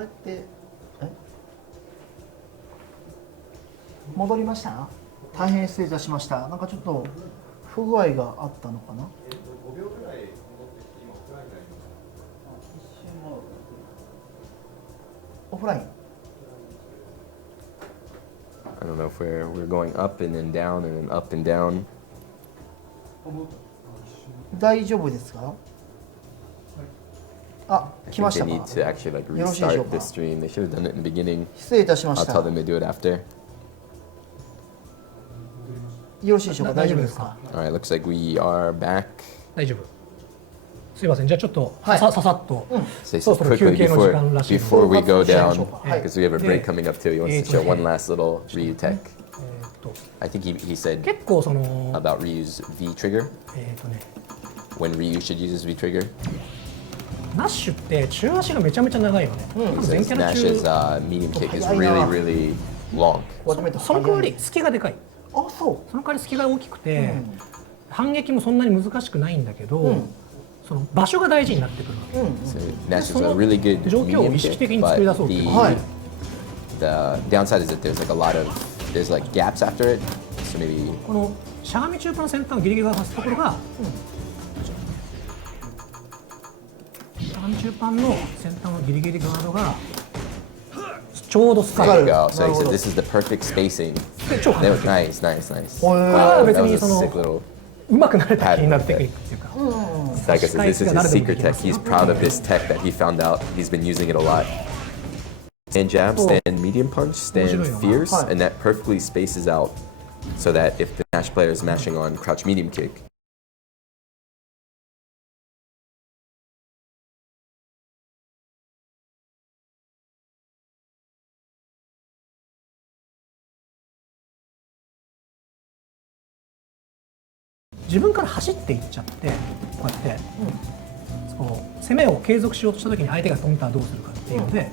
れって戻りました？大変失礼いたしました。なんかちょっと不具合があったのかな。5秒ぐらい戻ってきて今オフラインになりました。オフライン。I don't know if we're going up and then down and then up and down. 大丈夫ですか？あ、来ましたか？ They need to actually like restart the stream. They should have done it in the beginning. 失礼いたしまし I'll た。 tell them to do it after. よろしいでしょうか？大丈夫ですか？ All right, looks like we are back. 大丈夫。すいません。じゃあちょっとささっと。 Say そろ so そろ休 quickly 憩の時間らしいので。 before we go down, はい。 because we have a break coming up too. He wants to show one last little Ryu tech. I think he said 結構その about Ryu's V trigger. When Ryu should use his V trigger. ナッシュって中足がめちゃめちゃ長いよね。He says Nash's medium kick is really, really long. その代わり隙がでかい。あ、そう。その代わり隙が大きくて、反撃もそんなに難しくないんだけど、その場所が大事になってくる。So Nash is a really good 状況を medium 意識 kick, 的に作り出 but そうっていう。 the downside is that there's like a lot of there's like gaps after it. So maybe このしゃがみ中盤の先端をギリギリが刺すところが、しゃがみ中盤の先端のギリギリガードがちょうど使える。 there you go. So he said this is the perfect spacing. 超簡単。 Nice, nice, nice. これは別 That に was そ a の sick little. 上手くなれた気になるテクニックっていうか。 Daigo says this is his secret tech. He's proud of this tech that he found out. He's been using it a lot. Stand jab, stand medium punch, stand fierce, and that perfectly spaces out so that if the Nash player is mashing on crouch medium kick,自分から走っていっちゃってこうやって、攻めを継続しようとしたときに相手が止めたらどうするかっていうので、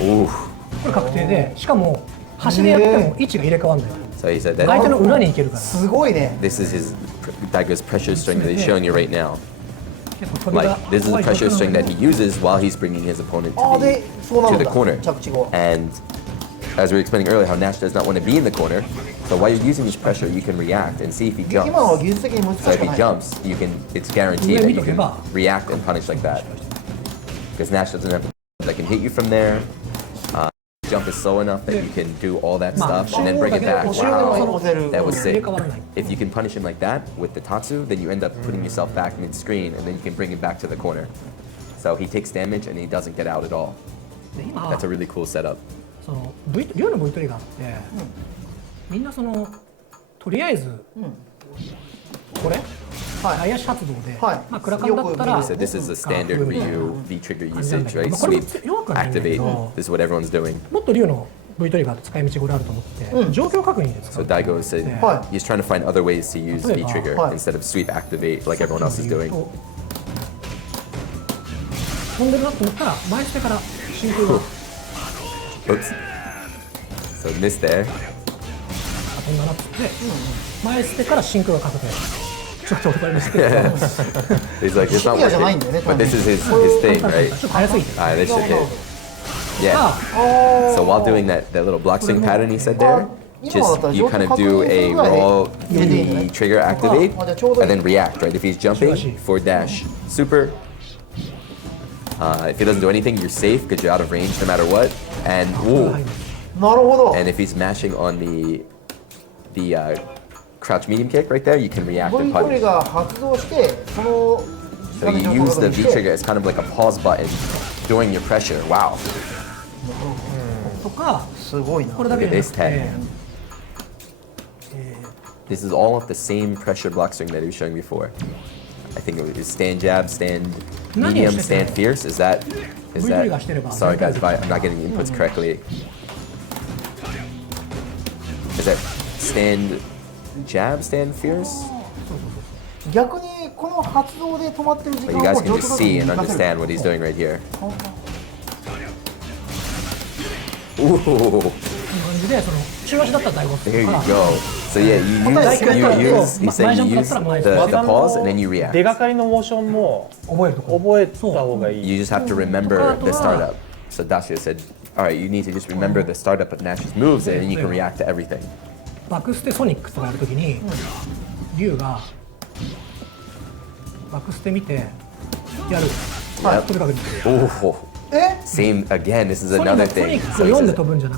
これ確定で、しかも端でやっても位置が入れ替わるんだよ。 so he said 相手 that の裏に行けるから。すごいね。 this is his Daigo's pressure string that he's showing you right now. 結構飛びが Like this is the pressure string that he uses while he's bringing his opponent あ、 to で、そうな the るん to the だ。 corner. 着地後。 And as we were explaining earlier, how Nash does not want to be in the corner. So while you're using this pressure, you can react and see if he 今のは jumps. 技術的に難し So if く he ない。 jumps, you can. It's guaranteed that you can react and punish like that. Because Nash doesn't have that can hit you from there. Jump is slow enough that you can do all that stuff and then bring it back. Wow, that was sick. If you can punish him like that with the Tatsu, then you end up putting yourself back mid-screen and then you can bring him back to the corner. So he takes damage and he doesn't get out at all. で今 That's a really cool setup. その量の V トリガーって、みんなそのとりあえず、これ、前足発動で、まあクラカンだったら So this is the standard Ryu V trigger usage, right? Sweep, activate. This is what everyone's doing. もっと量の V トリガーって使い道これあると思って、状況確認で使 So う。 Daigo said he's trying to find other ways to use V trigger instead of sweep activate like everyone else is doing. 飛んでるなと思ったら前捨てから真空が Oops. So missed there. 飛んだなって言って、前捨てから真空がかけて。ちょっと分かりました。 He's like, it's not working. But this is his thing, right? ちょっと早すぎて。 Alright, this should hit. Yeah. So while doing that little block swing pattern he said there, just you kind of do a raw V trigger activate and then react, right? If he's jumping, forward dash, super. If he doesn't do anything, you're safe because you're out of range no matter what. And whoa. なるほど。 And if he's mashing on the crouch medium kick right there, you can react and V トリ punish. ガー発動して、その So you use the V trigger as kind of like a pause button during your pressure. Wow. とか、すごいな。これだけ Look じ at ゃな this く tag. て、This is all off the same pressure block string that he was showing before. I think it was stand jab, stand medium, stand fierce. Is that? Sorry guys, if I'm not getting the inputs correctly. Is that stand jab, stand fierce? 逆にこの発動で止まってる時 But 間 you を guys 状 can 況 just 確 see 認 and に活かせる understand what he's doing right here. Ooh. こんな感じでその中足だったら第5 There you go. So yeah, you say you use the pause and then you react. 出がかりのモーションも覚えた方がいい。 You just have to remember the startup. So Dacia said, all right, you need to just remember the startup of Nash's moves and then you can react to everything. バクステソニックとかやるときに、リュウがバクステ見てやる。とにかく。Oh. Same again. This is another thing. So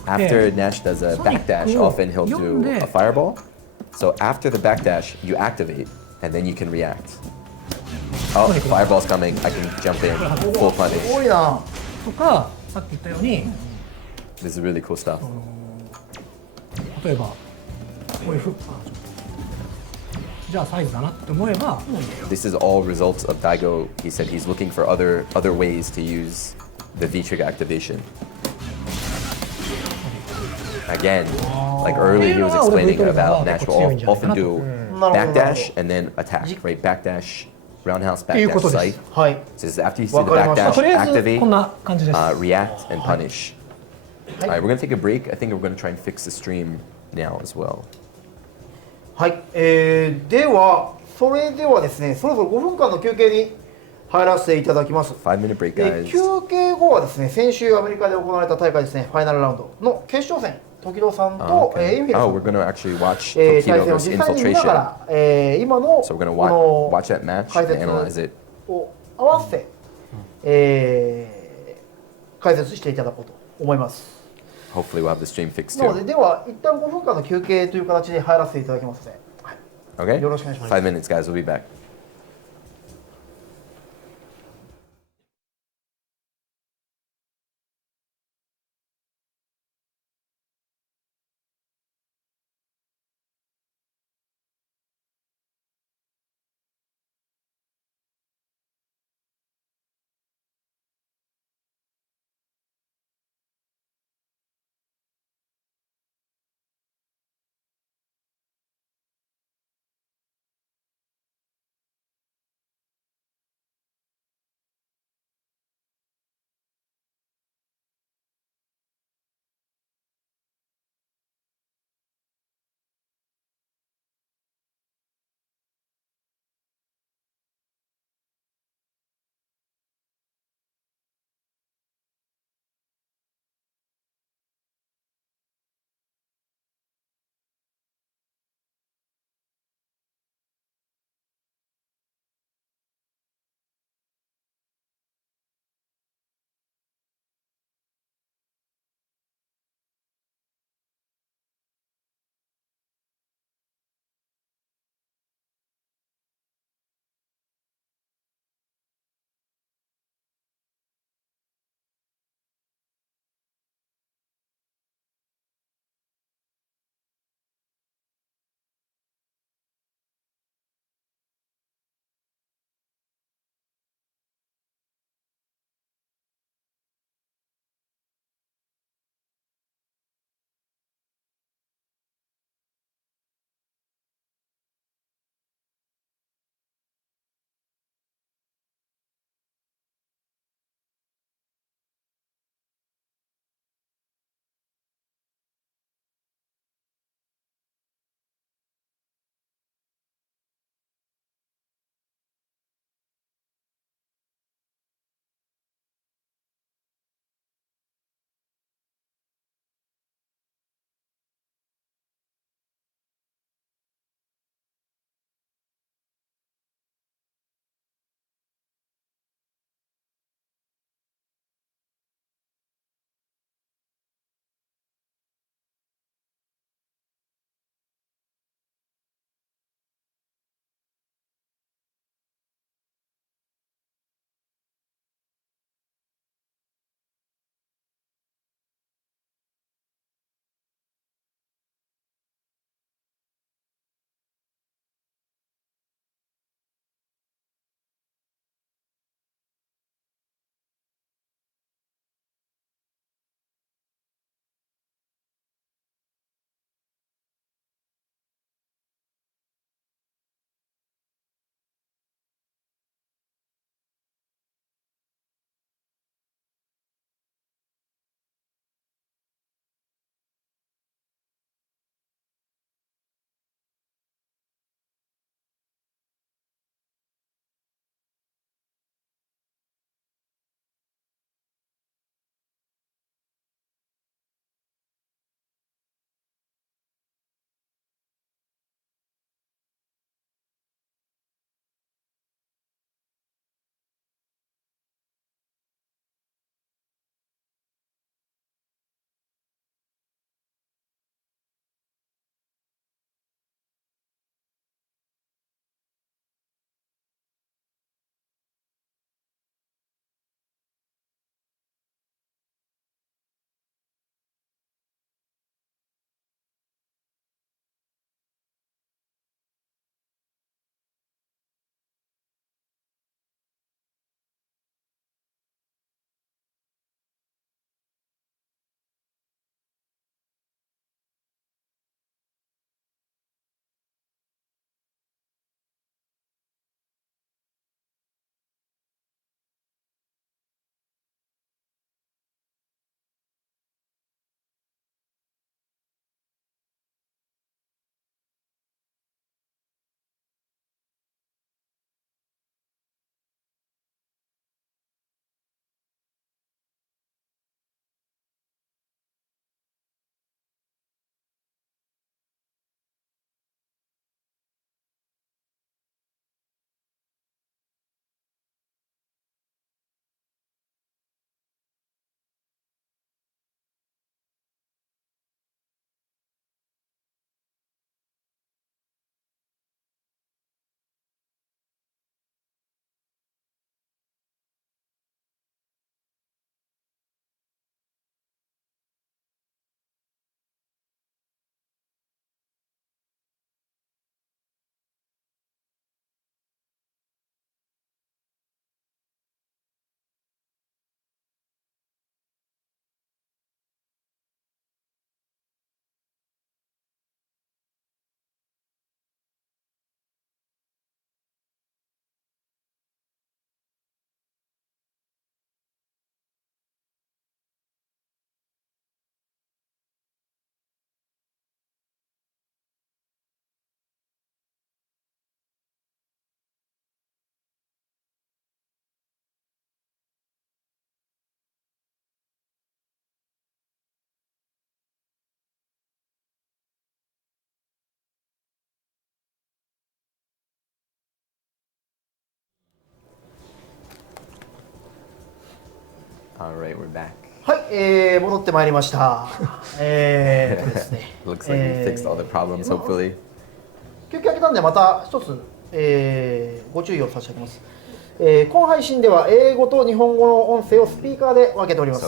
after Nash does a backdash, often he'll do a fireball. So after the backdash, you activate, and then you can react. Oh, fireball's coming! I can jump in, full punish. 多いな。とか、さっき言ったように、 This is really cool stuff. 例えばこういうフック。じゃあサイズだなって思えば。This is all results of Daigo. He said he's looking for other ways to use the V-trigger activation. Again, like earlier he was explaining about Nash will often do backdash and then attack, right? Backdash, roundhouse, backdash, scythe. はい。 So after you see the backdash, とりあえず activate, こんな感じです。 react, and punish. All right, we're gonna take a break. I think we're gonna try and fix the stream now as well. はい。ではそれではですね、そろそろ5分間の休憩に入らせていただきます。 5-minute break, guys. 休憩後はですね、先週アメリカで行われた大会ですね、ファイナルラウンドの決勝戦、時戸さんと、インフィルさん we're gonna actually watch 対 Tokido 戦を versus 実際に見なが Infiltration. ら、今の So we're gonna こ watch の that match 解 and 説 analyze it. を合わせて、解説していただこうと思います。 Hopefully we'll have the stream fixed なの too. で、では一旦5分間の休憩という形で入らせていただきますので、Okay? よろしくお願いします。 5 minutes, guys. We'll be back. Alright, we're back. はい、戻ってまいりました。ですね。Looks like we fixed all the problems, hopefully. 休憩明けたんでまた一つ、ご注意を差し上げます。この配信では英語と日本語の音声をスピーカーで分けております。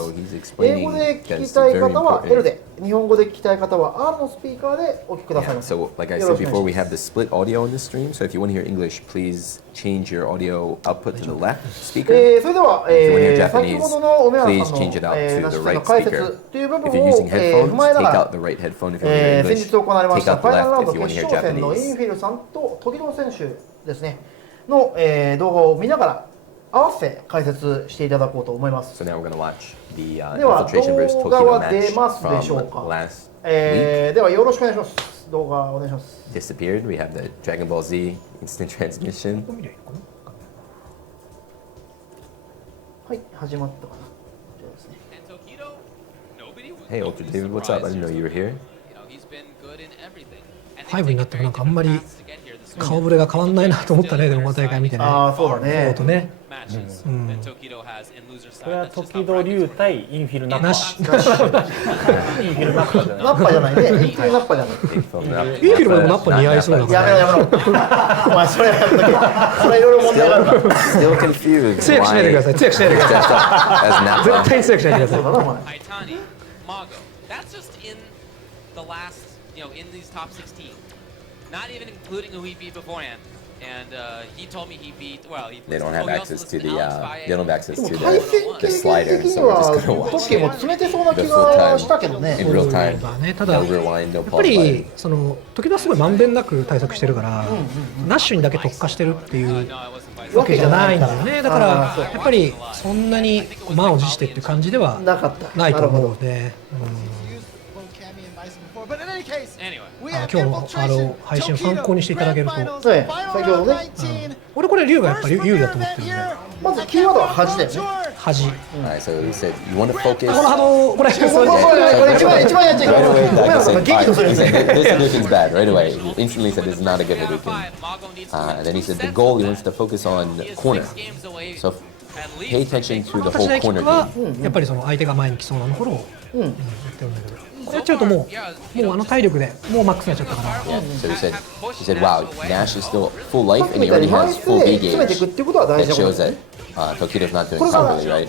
英語で聞きたい方は L で、日本語で聞きたい方は R のスピーカーでお聞きくださいませ。 So, like I said before, we have the split audio in the stream. So, if you want to hear English, please change your audio output to the left speaker. それでは、先ほどの梅原さんの、の解説という部分を、踏まえながら、先日行われましたファイナルラウンド決勝戦のインフィルさんと時野選手ですねの、動画を見ながら合わせて解説していただこうと思います。So now we're going to watch the では infiltration versus 動画 Tokyo は出 match ますで from しょうか。 last ではよろしくお願いします。動画お願いします。disappeared. We have the Dragon Ball Z instant transmission. はい、始まったかな。こちらですね。Hey, Ultra David, what's up? I didn't know you were here. 5になってもなんかあんまり顔ぶれが変わんないなと思ったね、でもこの大会見てね。ああ、そうだね。そうとね。これは時戸龍対インフィルナッパなし。インフィルナッパじゃない。ナッパじゃないね。インフィルナッパじゃない。インフィルもナッパ似合いそうだかやめろら。やめろ。お前それやめとけ。それいろいろ問題があるから。Still confused. 通訳しないでください。通訳しないでください。絶対に通訳しないでください。そうだなお前。Not even including who he beat beforehand, and he told me he beat. Well, They don't have access to the they don't have access でも to 対戦 the 経 slider, 験的に so we're は just gonna トッ watch ケも詰めてそうな the 気 full がしたけ time どね。 in real time. まあね、ただ No や rewind, no っぱ pause り button. その時々すごいまんべんなく対策してるからナッシュにだけ特化してるっていうわけじゃないんだよね。だからやっぱりそんなに満を持してっていう感じではなかった。ないと思うなるほので、今日の配信を参考にしていただけると。ど。ね、先ほどね。俺これ龍がやっぱり有利だと思ってるんで、まずキーワードは恥だよね。恥。Alright, so you said you want to focus. この波動これこれ一番やっちゃいけない。 Right away, ごめんな Daigo さい。 said 元気とする fine. ん He です said ね。 this Hadouken's bad right away. He instantly said this is not a good Hadouken. And then he said the goal he wants to focus on corner. So pay attention to the 私 whole のキッ corner クは game. やっぱりその相手が前に来そうなところをやってるんだけど、これやっちゃうともうあの体力でもうマックスになっちゃったから。 Yeah. So he said, wow, Nash is still full life and he みたい already に前 has で full V 詰めてい gauge. くっていうことは大 That 事なこと shows ですね。 that Tokido's not doing properly, right?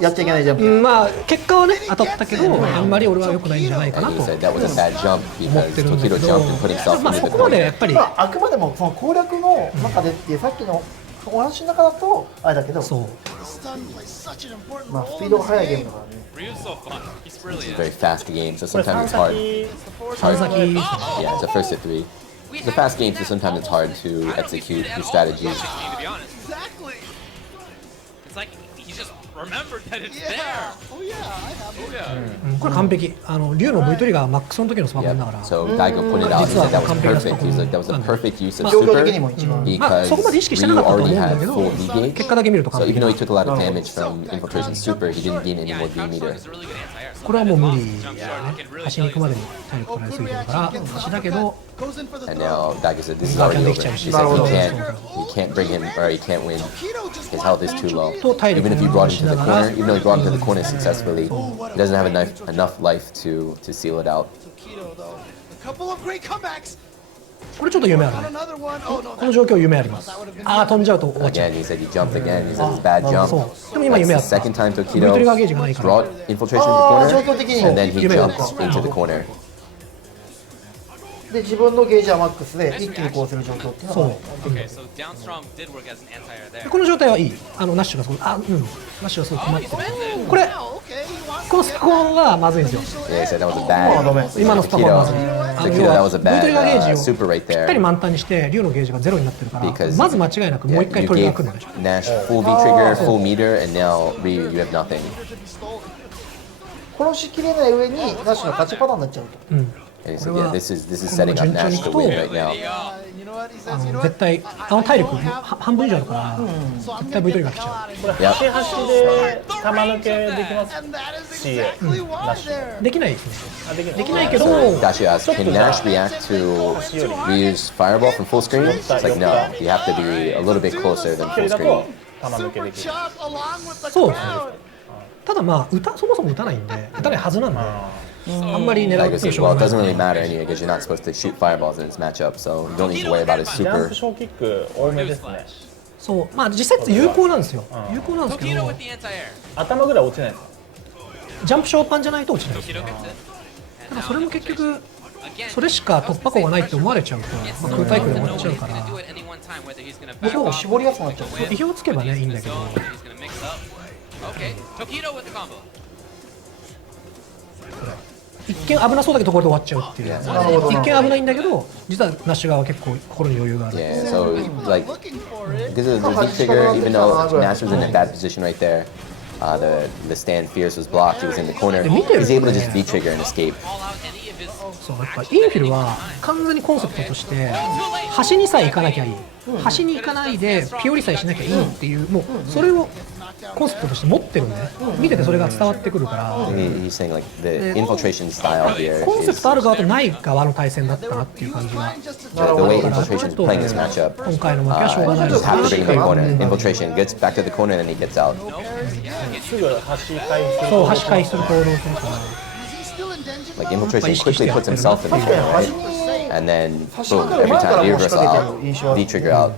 やっちゃいけないジャンプ。まあ結果はね当たったけどあんまり俺は良くないんじゃないかな And と he said that was a bad jump 思っ because てるんだけ Tokido ど、 jumped and put himself まあ into そ the こまで corner. やっぱりまああくまでもその攻略の中でっていうさっきのお話の中だとあれだけど、そうまあスピードが速いゲームだからね。 It's a very fast game, so sometimes it's hard. 3先 Yeah, it's a first to three. It's a fast game, so sometimes it's hard to execute your strategies. It's like he just remembered that it's there. Oh yeah. これ完璧。龍の V トリガーマックスの時のスパコンだか Yeah. ら。 So Daigo pointed out, he said that was perfect. He was like, that was a perfect use of 状況 super 的にも一番。まあそこまで意識 because してな Ryu かったと思うん already だ had けど full V gauge. 結果だけ見ると完 So 璧 even だ though he took a lot of damage from infiltration super, he didn't gain any more V meter. It's a really good anti-air. これはもう無理だね。端に行くまでに体力取られすぎてるから端だけど And now Daigo said this is already over. He said he can't bring him, or he can't win. His health is too low. Even if you brought him to the corner, even though he brought him to the corner successfully, he doesn't have enough life to seal it out. これちょっと夢あるね。この状況夢あります。ああ飛んじゃうと終わっちゃう。 Again, he said he jumped again. He said it's a bad jump. そうでも今夢あ That's っ the た。 second time V トリガーゲージ Tokido がないから。 brought infiltration to 状 the 況的に corner, and then he 夢が jumped into the corner. で自分のゲージはマックスで一気にこうする状況っていうのが Okay, so down strong did work as an anti-air there. この状態はいい。ナッシュがすごいナッシュがすごい困ってる。これこのスコアはまずいんですよ。 Yeah, he said that was a bad. 今のスパコンはまずい。 Tokido, 要 that は was a V トリガーゲー bad ジを super right ぴったり there. 満タンにして龍のゲージがゼロになってるから Because まず間違いなくもう一 Yeah, 回 you トリガー gave 来るのでしょ。 Nash full V trigger, full meter, and now Ryu, you have nothing. 殺しきれない上にナッシュの勝ちパターンになっちゃうと。 And he said, yeah, this is setting up Nash to win right now. 絶対体力半分以上あるから絶対 V トリガー来ちゃう。これ端端で玉抜けできますし、ナッシュできないですね。できないけど Dashi asked, can Nash react to Ryu's fireball from full screen? It's like, no, you have to be a little bit closer than 距 full 離だと screen. 玉抜けできる。そうですね。ただまあそもそも打たないんで、打たないはずなんで、あんまり狙う Daigo っていう says, しょう well, が it ない doesn't really matter anyway because you're not supposed to shoot fireballs in this matchup, so you don't need to worry about his ジャン super. プショーキック多めですね。そう、まあ実際有効なんですよ。有効なんですけ Tokido ど with、the anti-air. 頭ぐらい落ちないですか？ジャンプショーパンじゃないと落ちないです。 Tokido gets it. ただそれも結局それしか突破口がないって思われちゃうと、まあ、空対空で終わっちゃうから、意表を絞りやすくなっちゃう。意表をつけばねいいんだけど、 Okay, Tokido with the combo. 一見危なそうだけどところで終わっちゃうっていう、一見危ないんだけど実はナッシュ側は結構心に余裕がある。 Yeah, so like because of the V trigger, even though Nash was in a bad position right there, the stand Fierce was blocked. He was in the corner. He's able to just V trigger and escape. そうやっぱインフィルは完全にコンセプトとして端にさえ行かなきゃいい、端に行かないでピオリさえしなきゃいいっていう、もうそれをコンセプトとして持ってるんで、見ててそれが伝わってくるから、 He's saying like the infiltration style here コンセプ is トある側とない側の対戦だったなっていう感じが the way infiltration is playing this matchup. 今回の負けはしょうがない Just have to bring him in the corner. Infiltration gets back to the corner and then he gets out. すぐ端回避する。そう端回避する行動をするから、 Like infiltration quickly puts himself in the corner, right? And then boom, every time V reversal out, V trigger out.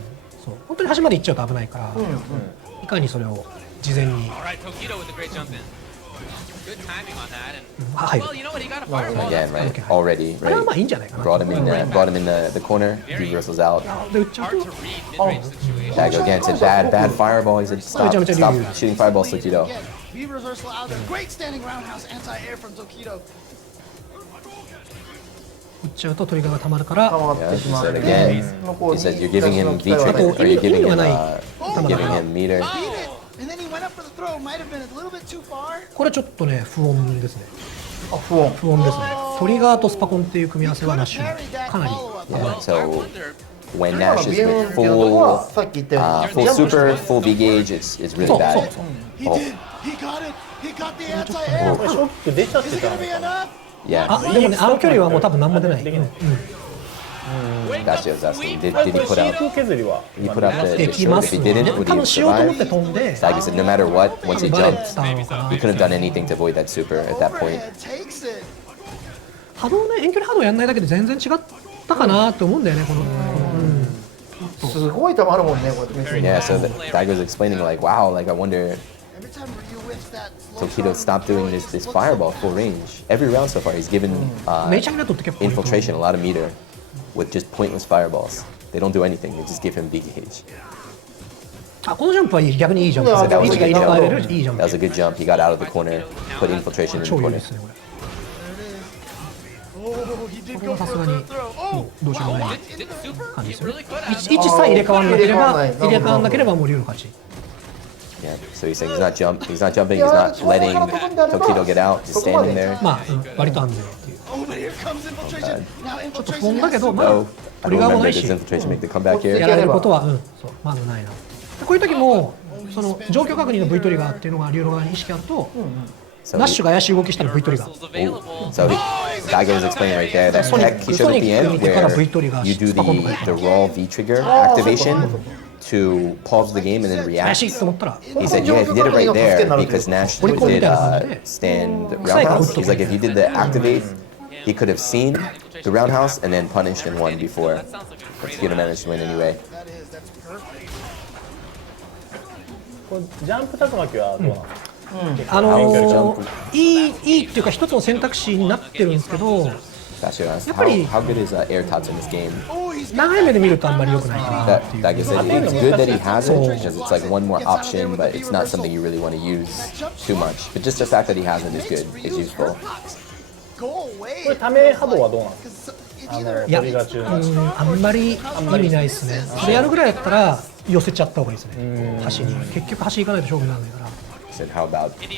そう本当に端まで行っちゃうと危ないから、いかにそれを事前に Alright, Tokido with the great jump in. Good timing on that. And 入る。 well, you know what? He got a fireball. Again, right? Already, これはまあ right? いいんじゃないかな。 Brought him in the corner. V reversals out. で打っちゃう Hard と to read mid-range situation. Daigo again said bad fireball. He said stop shooting fireballs, Tokido. V reversal out there. Great standing roundhouse anti-air from Tokido. 打っちゃうとトリガーがたまるから、溜まっ Yeah, て he しまう said ね。 again. He said you're giving him V trigger, or you're giving him meter. Beat it. And then he went up for the throw. Might have been a little bit too far. これちょっとね不穏ですね。あ、不穏。不穏ですね。トリガーとスパコンっていう組み合わせはナッシュかなり Yeah, so when 今 Nash の is ビエン with っていうところは full さっき言ったように full super, full V gauge, it's really そう bad. そうそう。 He Oh. did. He got it. He got the anti-air. これショック出ちゃって Is it た gonna の be かな。 enough? Yeah, あでもねあの距離はもう多分何も出ない。できない。 that's what I was asking. Did he put 真 out? 空削りは He put out the で shield. きま If す he わ didn't, ね。 would 多 he 分しようと思っ survive? て飛んで Daigo said no matter what, once he バレ jumped, たのかな he。couldn't have done anything to avoid that super at that point. Overhead takes it. 波動ね遠距離波動やんないだけで全然違ったかなって思うんだよねこの。すごい溜まるもんね、こうやって見て。 Yeah, so Daigo's explaining like, wow, like I wonder Every time Ryu whips that slow Tokido stopped doing this fireball full range. Every round so far, he's given メジャーになると結構 infiltration a lot of meter with just pointless fireballs. They don't do anything. They just give him V gauge. あこのジャンプは逆にいいジャンプ。 So that was 位 a 置が good 入れ替えれ jump. るいいジャン That was プ。 a good jump. He got out of the corner, put infiltration in the 超有利 corner. ですねこれ。 Oh, he did これ go はさ for すが a に throw. Oh, もうどうしようもない Did super? 感じですよね。 Really good. 位置さえ入れ替わんなければ入れ替わんなければもう竜の勝ち。 Yeah. So he's saying he's not jumping. He's not letting Tokido get out. Just standing there. まあ割と安全っていう。 oh, but here comes infiltration. Now ちょっと infiltration 不穏だけどまだ No, ト I リ don't ガーもな remember いし does infiltration make the comeback や here. られることはそうまだないな。こういう時もその状況確認の V トリガーっていうのが竜の側に意識あると So ナッシュが怪しい動きしたら V トリガー。 Missiles available. So Daigo was explaining right there that tech he showed at the end where you do the raw V trigger activation to pause the game and then 怪 react. しいと思ったら He said, yeah, he did it right there because Nash did stand roundhouse. He's like, if you did the activate, he could have seen the roundhouse and then punished and won before. But he managed to win anyway. That's perfect. これジャンプ竜巻はどうなの？いいっていうか一つの選択肢になってるんですけど That's what I asked. やっぱり How good is air tots in this game? 長い目で見るとあんまり良くないかなっていう。 Daigo said it's good that he has it because it's like one more option, but it's not something you really want to use too much. But just the fact that he has it is good, is useful. Go away. これため波動はどうなの？ Because it's あ either のいやトリガー中の。あんまり意味ないですね。それやるぐらいだったら寄せちゃった方がいいですね。端に結局端行かないと勝負にならないから。 He said, how about the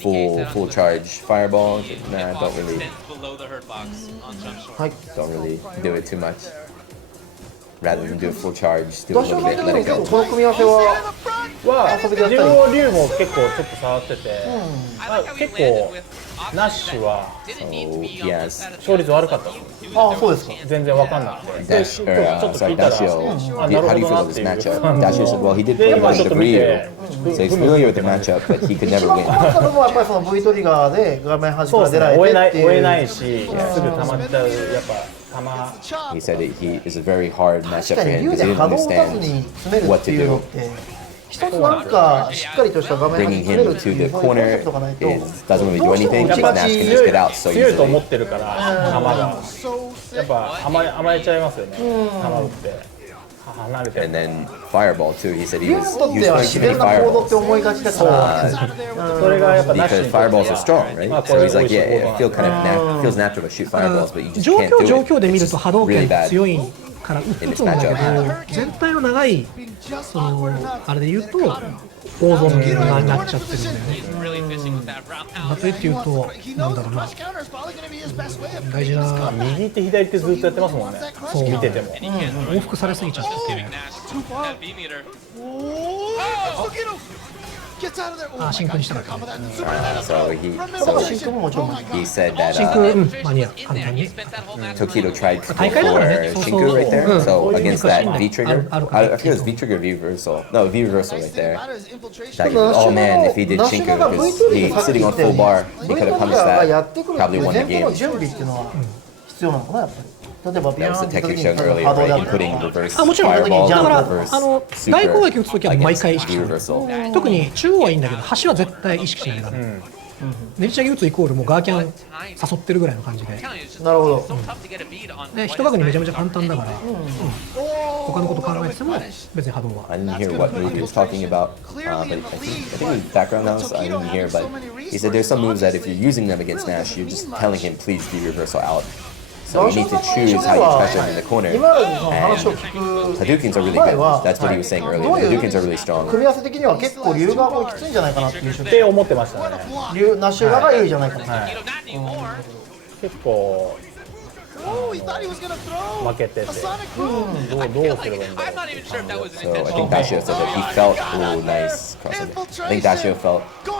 full charge fireball? Nah, don't really Stands below the hurt box on jump short. はい。 don't really do it too much. Rather than do a full charge, do ダ a ッシュ little さん bit, で let も it 結構 go. この組み合わせはは自分の竜も結構ちょっと触ってて、 I like how he 結 landed 構 with ナッシュは So he has 勝率悪かったです。ああ、そうですか。全然わかんなくて。で、ちょっと sorry, 聞いたら、 Dashio. あ、なる How ほ do you ど feel な about っ this ていう。 matchup? Dashio said, well, he did で、 pretty 今 well ちょ in っ the と見 Ryu, て、 so he's familiar with the matchup, but he could 一 never 番 win. 困ったのもやっぱりその V トリガーで画面端かそうですね、ら出られ追えないてっていう。追えないし、すぐ溜まっちゃう、やっぱ溜 He said that he is a very hard 確 matchup か for に him 竜 because で he 波 didn't 動打たず understand に詰める what って to いうの do. って一つなんかしっかりとした画面端 Bringing に詰め him るって to い the うそういうコンセ corner プトがないと is doesn't really do どうしても anything. 打ち Nash 勝 can ち just get out so 強いと思 easily. ってるから、球が。やっぱ甘えちゃいますよね、球打って。離れて And then fireball too. He said he 竜に was とって used は too 自 many 然な行動って fireballs 思いがちだからそれがやっぱナッシュ because にとって fireballs are strong, は、 right? まあこ So れ he's 美 like, 味しい yeah, 行 it 動 feels kind of feels natural to shoot fireballs, but you just 状 can't 況 do 状 it. 況で見ると波動 Really 拳 bad. 強いから打つんだけど、全体の長いそのあれで言うと大損になっちゃってるんだよね。バトエっていうとなんだろうな、大事な右手左手ずっとやってますもんね、見てても。往復されすぎちゃってて、あ、真空にしたかったね。So he said that 真空、間に合う、簡単に。 Tokido tried to 大会だからね、 for そう Shinku right there. そう。 So against that V trigger, ある I forget it was V trigger, V reversal. No, V reversal right there. That, oh man, if he did Shinku, because he sitting on full bar, he could have punished that. Probably won the 前提 game. の準備っていうのは必要なのかな、やっぱり。例えばビ That ヨ was ーン the って時 technique に shown 波 earlier, 動であ right? ったり Including reverse あ、もちろん fireball, だから reverse 大 super, 攻撃打つときは毎回意識 V する。 reversal. 特に中央はいいんだけど端は絶対意識しなきゃダメ。ネリチャギ打つイコールもうガーキャン誘ってるぐらいの感じで、なるほど。で一確認めちゃめちゃ簡単だから、他のこと考えてても別に波動は。 I didn't hear what move he was talking about, but I think it was background noise. I didn't hear, but he said there's some moves that if you're using them against Nash, you're just telling him please be reversal out. So you need to choose how you pressure him in the corner. 今の話を聞く Hadoukens are really 前 good. は That's what he was saying earlier. どういう Hadoukens are really strong. 組み合わせ的には結構竜側もきついんじゃないかなっていうって思ってましたね。ナッシュ側が有利じゃないかな。結構負けてて、どうすればいいんだろう。 So I think Dashio said that he felt, oh nice crossover. I think Dashio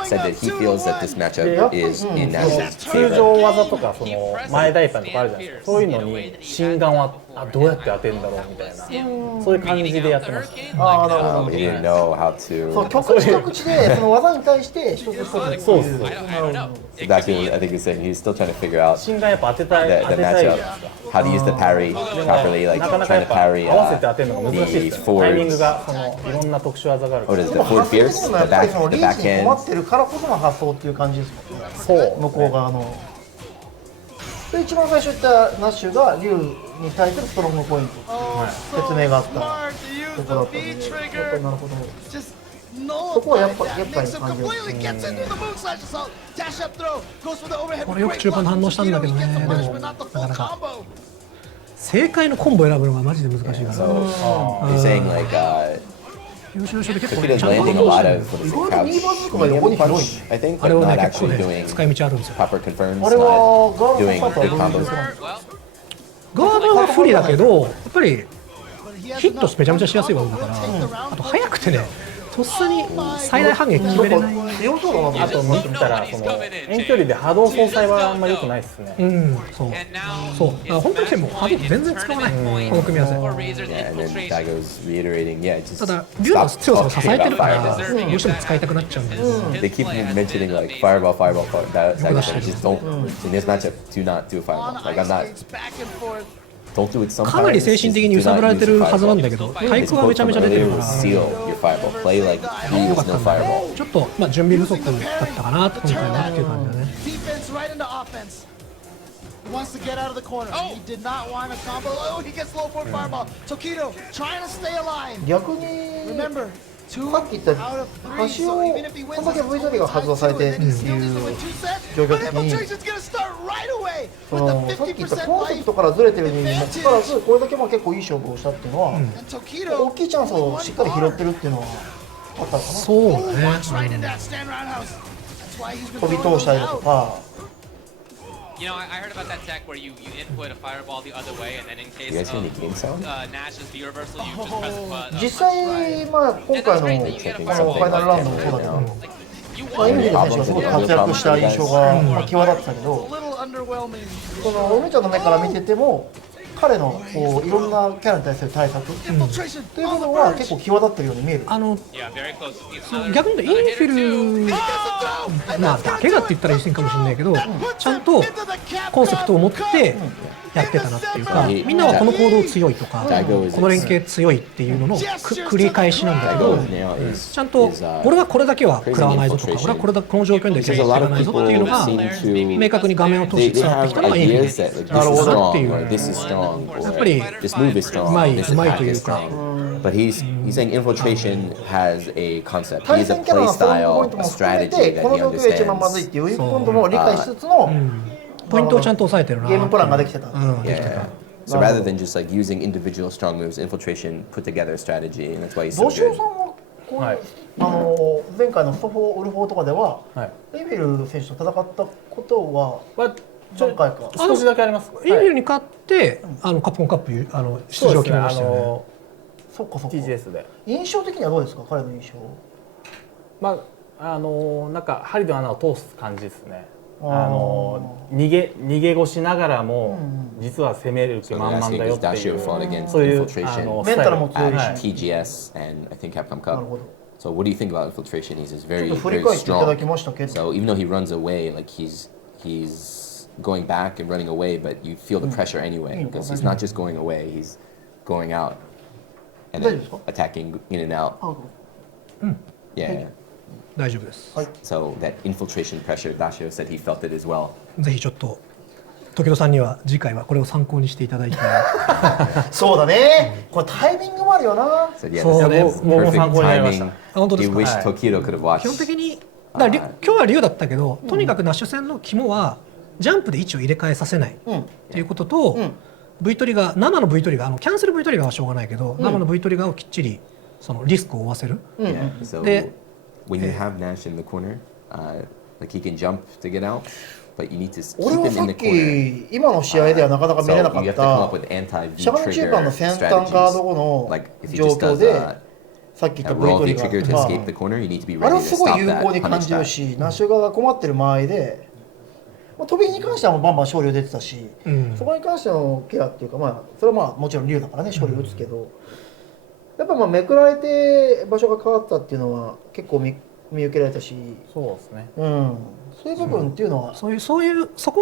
said that he feels that this matchup is in Nash's 通 favor. 常技とかその前大パンとかあるじゃないですか。そういうのに心眼はどうやって当てるんだろうみたいな、そういう感じでやってました。ああ、なるほど。 He didn't know how そう to. 局地局地でその技に対して一つ一つそうです。 Dashio, I think he was saying he's still trying to figure out 心眼やっぱ当てたい the じゃないです matchup, か。 how to use the parry properly, like なかなか trying や to っぱ parry 合わせて当てるのが難しい the ですよね。タイミング forwards. がそのいろんな特殊技があるか What ら。 is で the も forward 発想的 fierce? にもやっ The ぱりその back, リ the ーチに困 backhand. ってるからこその発想っていう感じですもんね。そう向こう側の。で一番最初言ったナッシュが竜に対するストロングポイント、説明があったところだったので、やっぱりなるほど。そこはやっぱり感じますね。これよく中盤で反応したんだけどね、でもなかなか正解のコンボ選ぶのがマジで難しいから。 So he's saying like よしよしで結構 Tokido's ちゃんと landing 反 a 応し lot てる。 of what is 意 it, 外と右 crouch バズとか横 medium に広い punch, I think, あれ but は not ね結構 actually ね doing 使い道あるんですよ。 proper confirms, あれは not ガード doing パター good はどう combos. ですか。ガードは不利だけどやっぱりヒットめちゃめちゃしやすい技だから、あと速くてねとっさに最大反撃決めれない。強そうだなあと見たらその遠距離で波動相殺はあんまり良くないですね。そうそう、だから本当にもう波動全然使わない、この組み合わせ。 Yeah, and then Daigo's reiterating, yeah, just ただ竜の stop 強さを支 talking えて about るから fireball. どうしても使いたくなっちゃうんで、 They keep mentioning like fireball, fireball, fireball. Daigo said just don't in this matchup. Do not do fireball. Like I'm not. Don't do it sometimes. かなり精神的に揺さぶられてるはずなんだけど、対空はめちゃめちゃ出てるから、 Seal your fireball. Play like leaves no fireball. ちょっとまあ準備不足だったかな今回はっていう感じだね。 Defense right into offense. He wants to get out of the corner. He did not want a combo. Oh, he gets low for fireball. Tokido trying to stay alive. 逆に Remember, さっき言った端をこんだけ V トリガー発動されてっていう状況的に、そのさっき言ったコンセプトからずれてるにもかかわらずこれだけまあ結構いい勝負をしたっていうのは、大きいチャンスをしっかり拾ってるっていうのはあったかな。そうだね、飛び通したりだとか。You know, I heard about that tech where you input a fireball the other way, and then in case You guys hear any of game sound? Nash's V reversal, you just press a button. 実際まあ今回のこのファイナルラウンドもそうだけど、まあ、インフィール選手がすごく活躍した印象が、まあ、際立ってたけど、その梅ちゃんの目から見てても彼のこういろんなキャラに対する対策という部分は結構際立ってるように見える。逆に言うとインフィル、まあ、だけがって言ったら言い過ぎかもしれないけど、ちゃんとコンセプトを持ってやってたなっていうか、みんなはこの行動強いとか、この連携強いっていうのの繰り返しなんだけど、ちゃんと俺はこれだけは食らわないぞとか、俺はこの状況にだけは食らわないぞっていうのが明確に画面を通して伝わってきたのがインフィルなるほどっていう、やっぱりうまいというか。But he's saying infiltration has a concept. He has a play style, a strategy that he understands. 今度も理解しつつのポイントをちゃんと押さえてるな。ゲームプランができてた。Yeah. So rather than just like using individual strong moves, infiltration put together a strategy, and that's why he's so どうしよう good. さんはこう前回のストフォーウルフォーとかでは、インフィル選手と戦ったことは何回か少しだけあります。インフィルに勝ってカプコンカップ出場決めましたよね。そっかそっか。TGS で印象的にはどうですか、彼の印象。まあなんか針の穴を通す感じですね。逃げ腰しながらも実は攻める気満々だよっていうそういうメンタルも強いし。TGS and I think Capcom Cup. So what do you think about infiltration? He's very 振り返っていただき strong. ましたけど。 So even though he runs away, like he's going back and running away, but you feel the pressure anyway because he's not just going away; he's going out and then attacking in and out. Yeah. 大丈夫です。So that infiltration pressure, Dashio said he felt it as well. ぜひちょっと時戸さんには次回はこれを参考にしていただいて。そうだね。これタイミングもあるよな。So yeah, そうね。this is perfect timing. 本当ですか。 You wish Tokido could have watched. 基本的にだから今日は竜だったけど、とにかくナッシュ戦の肝はジャンプで位置を入れ替えさせないっていうことと、V トリガー生の V トリガーキャンセル V トリガーはしょうがないけど、生の V トリガーをきっちりそのリスクを負わせる。でWhen you have Nash in the corner, like he can jump to get out, but you need to keep 俺は him さ in っ the corner. き今の試合ではなかなか見れな So か you っ have to come た up with anti-V しゃがみ中盤の trigger 先端ガード後 strategies. の Like if he 状 just 況 does で a さっき言った V ト roll リ V ガ trigger ー to とか escape the corner, you need to be あれ ready を to すごい stop 有 that, 効に感 punish じる that. し、ナッシュ側が困ってる間合いで、飛びに関してはもうバンバン勝利を出てたし、そこに関してのケアっていうか、まあそれはまあもちろん竜だからね勝利を打つけど、やっぱまあめくられて場所が変わったっていうのは結構見受けられたし、そうですね。そういう部分っていうのは、そこ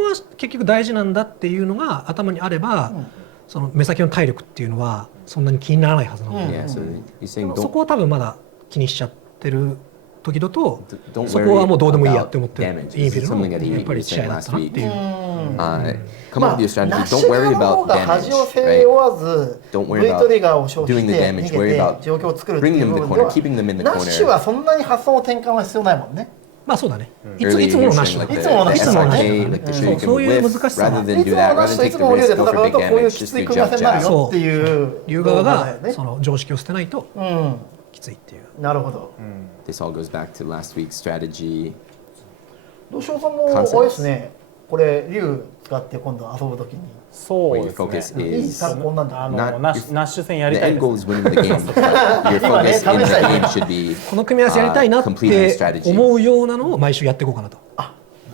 が結局大事なんだっていうのが頭にあれば、その目先の体力っていうのはそんなに気にならないはずなので、 Yeah, so you're saying そこを多分まだ気にしちゃってる時だと、 don't そこはもうどうでもいいや worry って思って about る damage. インフィ This is ルの something that やっ he ぱり was 試合 saying だった last なっ week. ていう。Come up with your ナッ strategy. シ Don't ュ worry 側の方 about が恥を damage, 背 right? 負わず Don't worry V about トリガーを消費 doing し the て damage. 逃 Worry げて about 状況を作るってい bringing う them 部 to 分 the で corner, は keeping them in the ナッシュ corner. はそんなに発想の転換は必要ないもんね。まあそうだね。い Early つもの you're ナッシ saying ュ like い the つものナッシュ SRK, like the shuriken そういう with 難しさ rather い than つ do も that, のナッ rather シュ than とい take つ the もの竜で risk, 戦 go う for と big こういう damage, き just つい do 組み合わせ jump になる jabs. よっていう竜側が動画だよねその常識を捨てないときついっていう。なるほど。 This all goes back to last week's strategy. 土性さんもあれですね、これ竜使って今度遊ぶときにそう Where your です focus ね。いい is 参考なんだ。ナッシュ戦やり the たい end で goal す。 is winning the game. Your focus in the game should be この組み合わせやりたいなっ completing the て strategy. 思うようなのを毎週やっていこうかなと。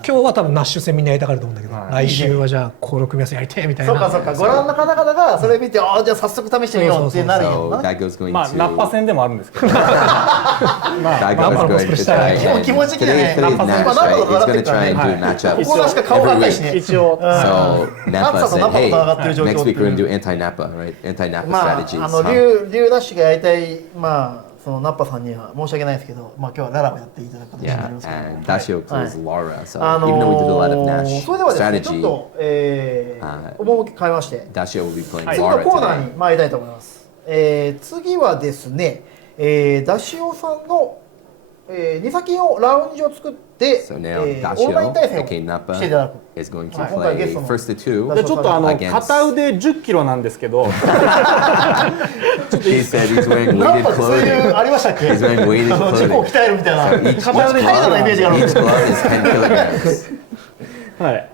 今日は多分ナッシュ戦みんなやりたがると思うんだけど、来週はじゃあこの組み合わせやりたいみたいな。そうかそうか、ご覧の方々がそれ見て、ああじゃあ早速試してみようってなるよ So な。 that goes going まあ to ナッパ戦でもあるんですけど。Daigo is going to try でも and 気持ち的にはね、 today's 今 Nash, 何個 right? か He's 上がって going る to から try and do ね。 matchups ここがしか顔が every 赤いし week. ね。一応 So Nappa 暑さと said, ナッパと hey, 上がってる状況 next って week we're い going to う do anti-Nappa, right? Anti-Nappa まあ strategies. 竜ダッシュがやりたい、まあそのナッパさんには申し訳ないですけど、まあ今日はララをやっていただく形になり Yeah, ますけど。 and Dashio plays Laura. So あ even though we did a lot of Nash それではですね、ちょっ strategy, と趣変えまして、 Dashio will be playing 次の Laura コーナー today. に参りたいと思います。次はですね、ダシオさんの2先のラウンジを作って、 So now オンライン対戦を Dashio, してい aka ただ Nappa, く。 is going to 今回ゲス play トの first to two. でちょっとagainst- 片腕10キロなんですけど。 He said he's wearing ナッ weighted パそういう clothing. ありましたっけ？ He's wearing weighted 自己を clothing. 鍛えるみたいな。 Each 片腕鍛えたイメージがあるん glove, です each glove is 10 kilograms. はい。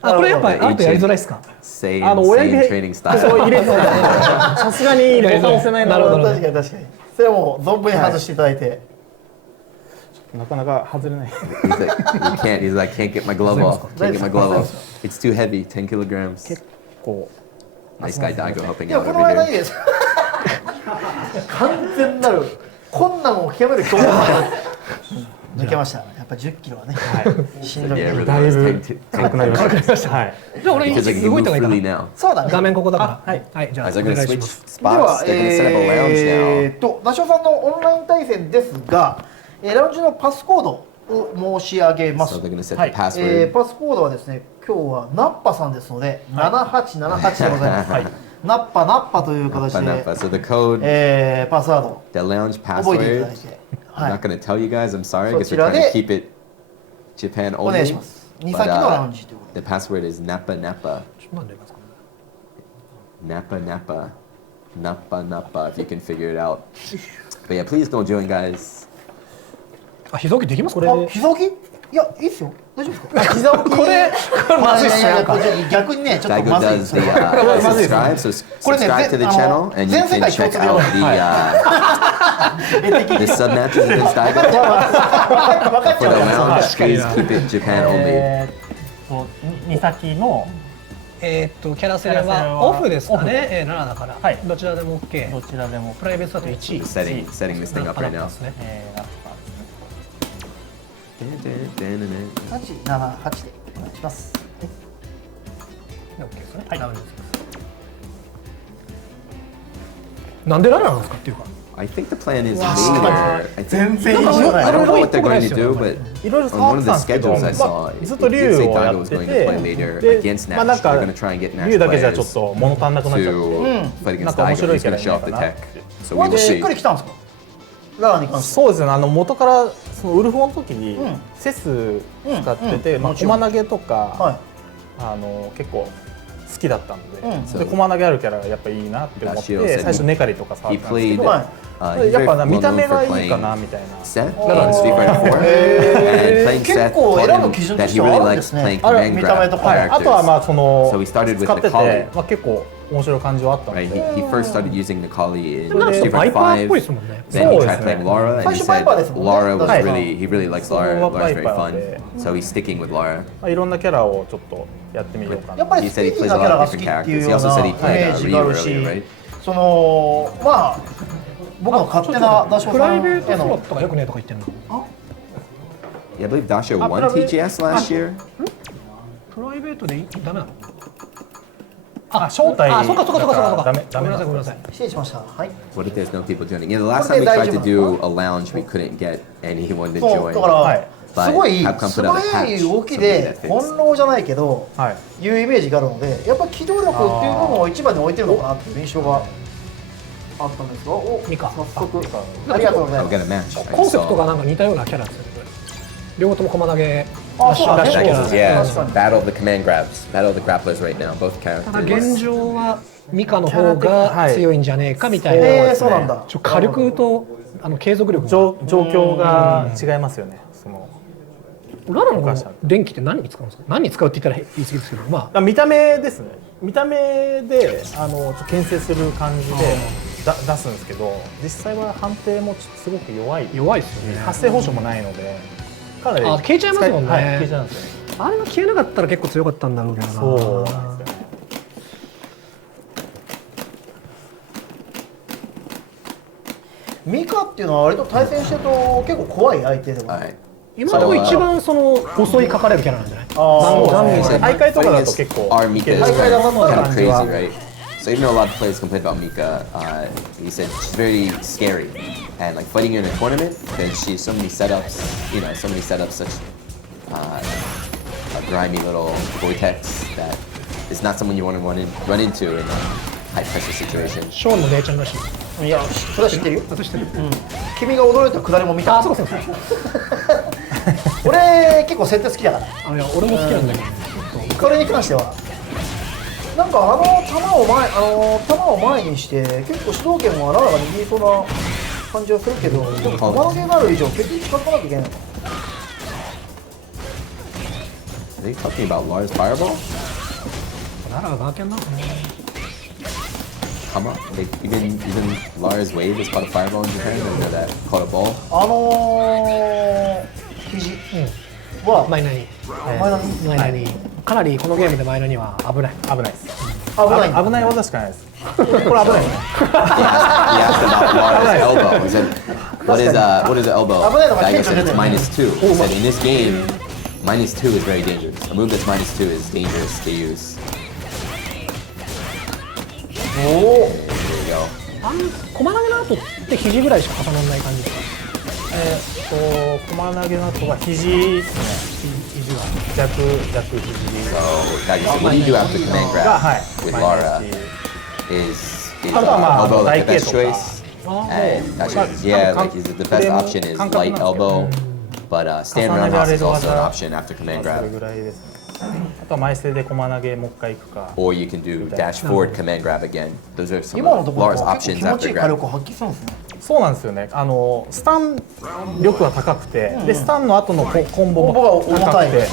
あ、これやっぱりあるとやりづらいですか？ Same, 親 same 指 training そう style. 入れてたんでさすがにボタン押せないな。なるほど確かに確かに。それはもう存分に外していただいて。なかなか外れない。He's like, can't get my glove off. Can't get my glove off. It's too heavy, 10 kilograms. 結構 Nice guy Daigo helping いや out この間 over いい here. です完全なる困難を極める強豪抜けました。やっぱ10キロはね、しんどい。 Yeah, really だい was ぶ 10 軽くなりました。はい。じゃあ俺 Because like you 動い move た方がいいか freely な。 now. そうだね。画面ここだから。はいはい、じゃあ Guys, お I'm 願 gonna いしま switch す。では spots. They're gonna set up a lounge now. ナショさんのオンライン対戦ですが、ラウンジのパスコードを申し上げます。 So they're gonna set は the い、 password. パスコードはですね、今日はナッパさんですので、7878でございます。ナッパという形で、 So the code, パスワード the lounge 覚えていただ password. いて、 I'm は not い、 gonna tell you guys. I'm sorry. I guess we're そちら trying で to keep it Japan お願いし only. ます。2先のラウンジということ The password is Napa Napa. なんでますか。 Napa Napa. Napa Napa. If you can figure it out. But yeah, please don't join, guys. あ、膝置きできますこれで。で。あ、膝置き？いや、いいっすよ。大丈夫ですか？膝置き。これまずいっすね。逆にね、ちょっと Daigo まずい。 does the subscribe. So subscribe to the channel and you can check out the submatches against Daigo. For the lounge, please keep it Japan only. 2先のキャラセレはオフですかね。7だから。はい。どちらでも OK。どちらでもプライベートだと1位。 Setting this thing up right now. ですね。ラスパーですね。 878でお願いします。で OK ですね。はい。ラウンジです。なんで7なんですかっていうか。I think the plan is later. I think, 然いいじゃない。 I don't know what they're going to do, but いろいろ on 触 one っ of てた the んですけど、 schedules I saw, it ずっと did 竜 say をや Daigo っ was て going to て、 play later で against まあな Nash. んか They're going to try and get Nash 竜だけじゃちょっ players と物足んなくなっちゃって、 to fight な against んか面 Daigo. 白い He's キャ going ラ to じゃ show ない off か the な。 tech. So we 割 will としっ see. くりきたんですか？ラーに関して。そうですね。元からそのウルフォンの時にセス使ってて、まあ駒投げとかは結構好きだったので、うんで駒投げあるキャラがやっぱいいなって思って、最初ネカリとか触 He ったんですけ played. ど、はい。He's やっ very ぱ見 well た known 目 for がいいか playing なみたいな。 Seth in Street Fighter 4. And playing 結 Seth 構 taught 選ぶ him 基準と that して he は really あるん likes ですね。 playing あれ command 見た目 grab とか。あとはま characters. あその So he started with 使って the collie. て、まあ結構面白い感じはあったの Right, で、 he first started using the collie in なんか Street バイ Fighter パーっぽい 5. ですもんね。 Then he そうです tried ね。 playing Lara, and he 最初バイ said パーですもんね。 Lara was はい。 really, he really likes そう Lara. は Lara's バイ very パー fun. で、So he's sticking with Lara. まあいろんなキャラをちょっとやってみようかな。やっぱり He ス said ピ he ーディ plays ー a なキャラ lot が of 好き different っていう characters. He よう also な said he イ played メージがあ Ryu るし earlier, right? そのまあ僕の勝手なダショプさライベートんへのスロットがよくねとか言ってんの。 Yeah, I believe Dasha won TGS last year. プライベートでダメなの？招待あ、そうか。ダメごめんなさいごめんなさい。失礼しました。はい。 What if there's no people joining? Yeah, the last time we tried to do a lounge, we couldn't get anyone to そう join. だからすごい But Capcom 素 put out a 早い patch, 動き something で that fits. 翻弄じゃないけどはい。いうイメージがあるのでやっぱり機動力っていう部分を一番に置いてるのかなっていう印象があったんですが、おミカ早速ありがとうござい I'll ま get す。 a match. I コンセプト saw がなんか似たようなキャラですよね。これ両方とも駒投げ。あ、そうだね。ラッシュ that gives us, 確 yeah, かに。 battle of the command grabs, battle of the grapplers right now, both ただ現 characters. 状はミカの方が強いんじゃねえかみたいな。そうなんだ。火力と継続力が。状況が違いますよね。そのララのこの電気って何に使うんですか？何に使うって言ったら言い過ぎですけど、まあ見た目ですね。見た目でちょっと牽制する感じで出すんですけど、実際は判定もすごく弱いですよね。発生保証もないので、かなり消えちゃいますもんね。はい、消えちゃうんですよね。あれが消えなかったら結構強かったんだろうけどな。そうなんですよね。ミカっていうのは割と対戦してると結構怖い相手でも。 Alright. 今のところ一番その襲いかかれるキャラなんじゃない？He said 大会とかだ fighting と against 結構 our Mika is 大会だと kind of 感じ crazy, は right? So even though a lot of players complain about Mika, he said she's very scary, and like fighting her in a tournament because she's so many setups, you know, so many setups, such a grimy little vortex that is not someone you want to run into in a high pressure situation. ショーンの姉ちゃんらしい。いや、それは知ってるよ。私知ってる。君が驚いたくだりも見た。あ、そうか。俺結構設定好きだから。いや俺も好きなんだけど。それに関しては。なんか球を前にして結構主導権はララが握りそうな感じはするけど、でも球のゲーがある以上決定近づかなきゃいけないのか。Are they talking about Lars Fireball? ララがガーキャンなのかね。come up. Even Lara's wave is called a fireball in Japan. I didn't know that. Called a ball. 肘はマイナにかなりこのゲームでマイナには危ないです。危ない技しかないです。これ危ないね。He asked about Lara's elbow. He said, what is elbow? Daigo said it's -2. He said in this game, -2 is very dangerous. A move that's -2 is dangerous to use. There you go. 駒投げの後って肘ぐらいしか重ならない感じですか？駒投げの後は肘ですね。肘は弱肘。So, Daigo said, what do you do after command grab with Lara? Is elbow like the best choice? And actually, yeah, like the best option is light elbow, but stand roundhouse is also an option after command grab. あとは前捨てで駒投げもう一回行くか。Or you can do dash forward command grab again. Those are some 今のと of ころ Lara's 結構 options 気持ちい after い火 grab. 力を発揮するんですね。そうなんですよね。スタン力は高くて、でスタンの後のコンボもコンボが重高たい。くて、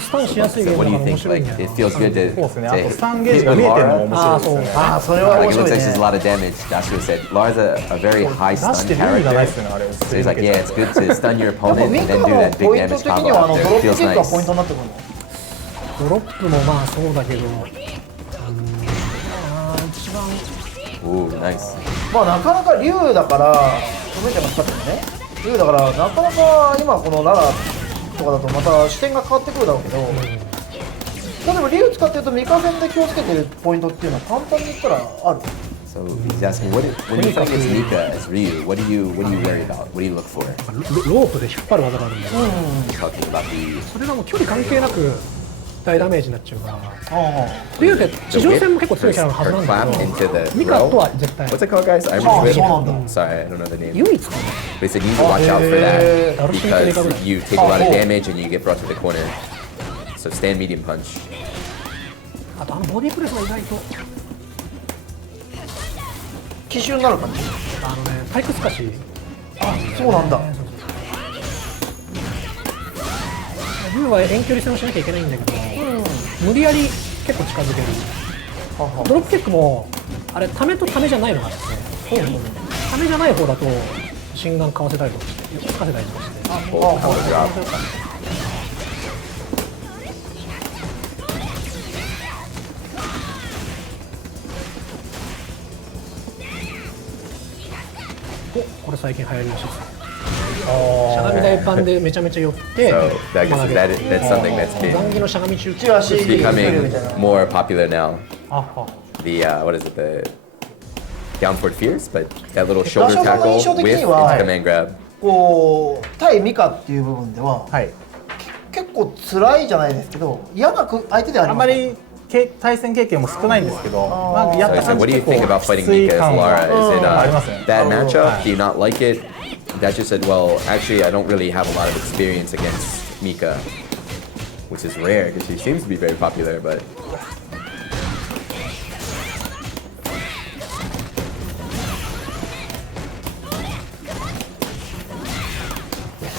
スタンしやすいゲー So ム what だ do から you 面 think? 白いん Like だよ it feels good そうですね。あ to とスタン hit ゲージが with 見えてるの Lara. も面白いですよね。それは Like 面 it 白 looks い like she's a ね。 lot of damage. Joshua said Lara's a very high 出 stun してる意味がないです character. よねあれ。 So he's like, yeah, it's good to stun your やっぱ opponent ミ and カ then の do that ポ big イント damage 的 combo にはド after. ロッ It プ feels キックがポイント nice. になってくるの。ドロップもまあそうだけど一番 Ooh, nice. まあなかなか竜だから止めてますからね。竜だからなかなか今このララとかだとまた視点が変わってくるだろうけど、例えば竜使ってると未可戦で気をつけてるポイントっていうのは簡単に言ったらある。So he's asking, when you fight against Mika as Ryu, what do you worry about? What do you look for? ロープで引っ張る技があるんだよ、 He's talking about the それがもう距離関係なく大ダメージになっちゃうからあ竜って地上戦も結構強いキャラのはず her なんだ clap け into ど the ミカと throw. は絶対 What's it called, guys? Irish あ、 whip? そうなんだ。 Sorry, I don't know the name. 唯一かな They said you need to watch out for that Oh, because you take a lot of damage and you get brought to the corner. So stand medium punch. あとボディプレスが意外と奇襲になる感じ。体育スカシあ、そうなんだ。竜は遠距離戦をしなきゃいけないんだけど、無理やり結構近づけるドロップキックもあれためとためじゃないのがあってためじゃない方だと心眼かわせたりとかしてつかせたりとかして Oh, what a drop. これ最近流行りらしいですねしゃがみ台パンでめちゃめちゃ寄って So that guess that's something that's 残 been 儀のしゃがみ中中足 becoming more popular now. あ The what is it? The downward fierce, but that little shoulder 打者の tackle 印象 with 的 its には command grab. こう対ミカっていう部分でははい。結構辛いじゃないですけど嫌な相手ではあります。あんまり対戦経験も少ないんですけど、まあやっ So た I said, 感 what じ do you 結 think 構 about き fighting つい Mika as 感 Lara? は Is it ありますね。 that matchup? Do you not like it? That just said, well, actually, I don't really have a lot of experience against Mika, which is rare because she seems to be very popular, but.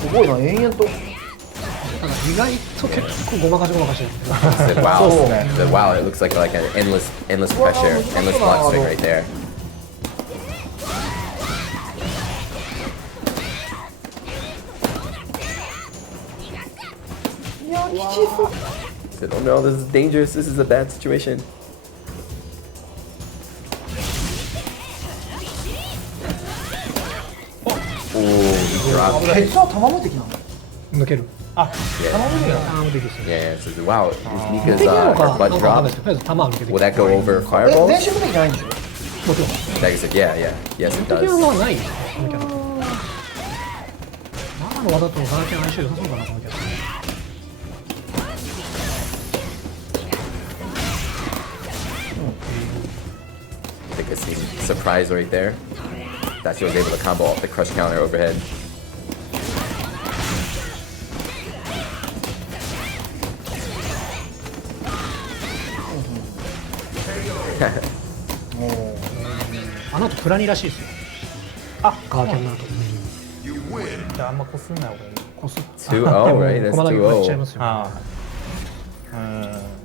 すごいな延々と。意外と結構ごまかしごまかし Said, wow, said, wow, it looks like an endless pressure, endless block swing right there. いやきちそう。 Said, oh no, this is dangerous. This is a bad situation. Oh, he dropped. ケツは玉無敵なの。抜ける Yeah, あー無敵ですね yeah. So wow, is 抜 Mika's けるの her か butt なんかわかんない drop? ですけどとりあえず球は抜けて Will that go over 全 fireballs? 身無敵じゃないんでしょ。もちろん Daigo said, yeah, yeah, yes, it 抜け does. はないこのキャラ生の技とガラケーの相性良さそうだなこのキャラ I think I see surprise right there. That she was able to combo off the crush counter overhead. Oh. あの後プラニらしいですよあガーキャンの後じゃああんまこすんない方がいい。こす 2-0, right? That's 駒投げやっちゃい 2-0. ますよあ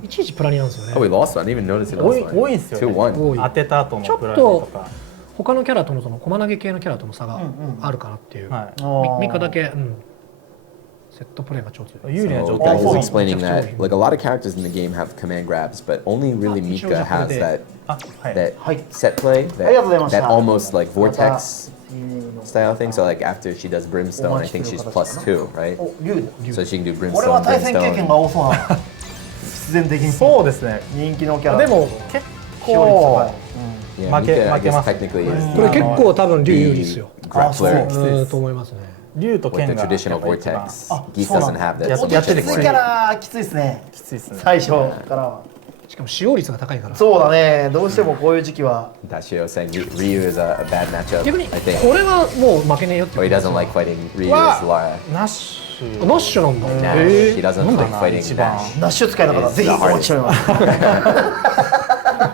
いちいちプラリなんですよね。 Oh, we lost one. I didn't even notice we lost one. 多いんですよね。 2-1. 当てた後のちょっプラリととか。他のキャラとのその駒投げ系のキャラとの差があるかなっていう。ミカだけ、セットプレーが超強い。有利な So 状態 Guy 多 was い。 explaining that like a lot of characters in the game have command grabs, but only really Mika has that はい。 that はい set play ありがとうございま that した that almost like また vortex style thing. So like after she does brimstone, I think she's +2, right? お竜 So she can do これは brimstone, 対戦経験 brimstone. が多そうな必然的にそうですね。人気のキャラでも結勝率構高い Yeah, 負け Mika, I 負け guess ます。 technically is これ結構多分竜有利です the よ。 grappler と思いますね。竜と with 剣 the が traditional やっぱ一番 vortex. Geese doesn't have that. やso やって much るきついキャラきついですねきついですね。最初からはしかも使用率が高いから。そうだねどうしてもこういう時期は Dashio saying Ryu is a bad matchup, 逆に I think. これはもう負けねえよって But he ことです doesn't よ。 like fighting Ryu は as Lara. ナッシュ。ナッシュなんだ。 Nash. He doesn't なんで like fighting 一番 Nash. ナッシュ使いの方ぜひお待ちしております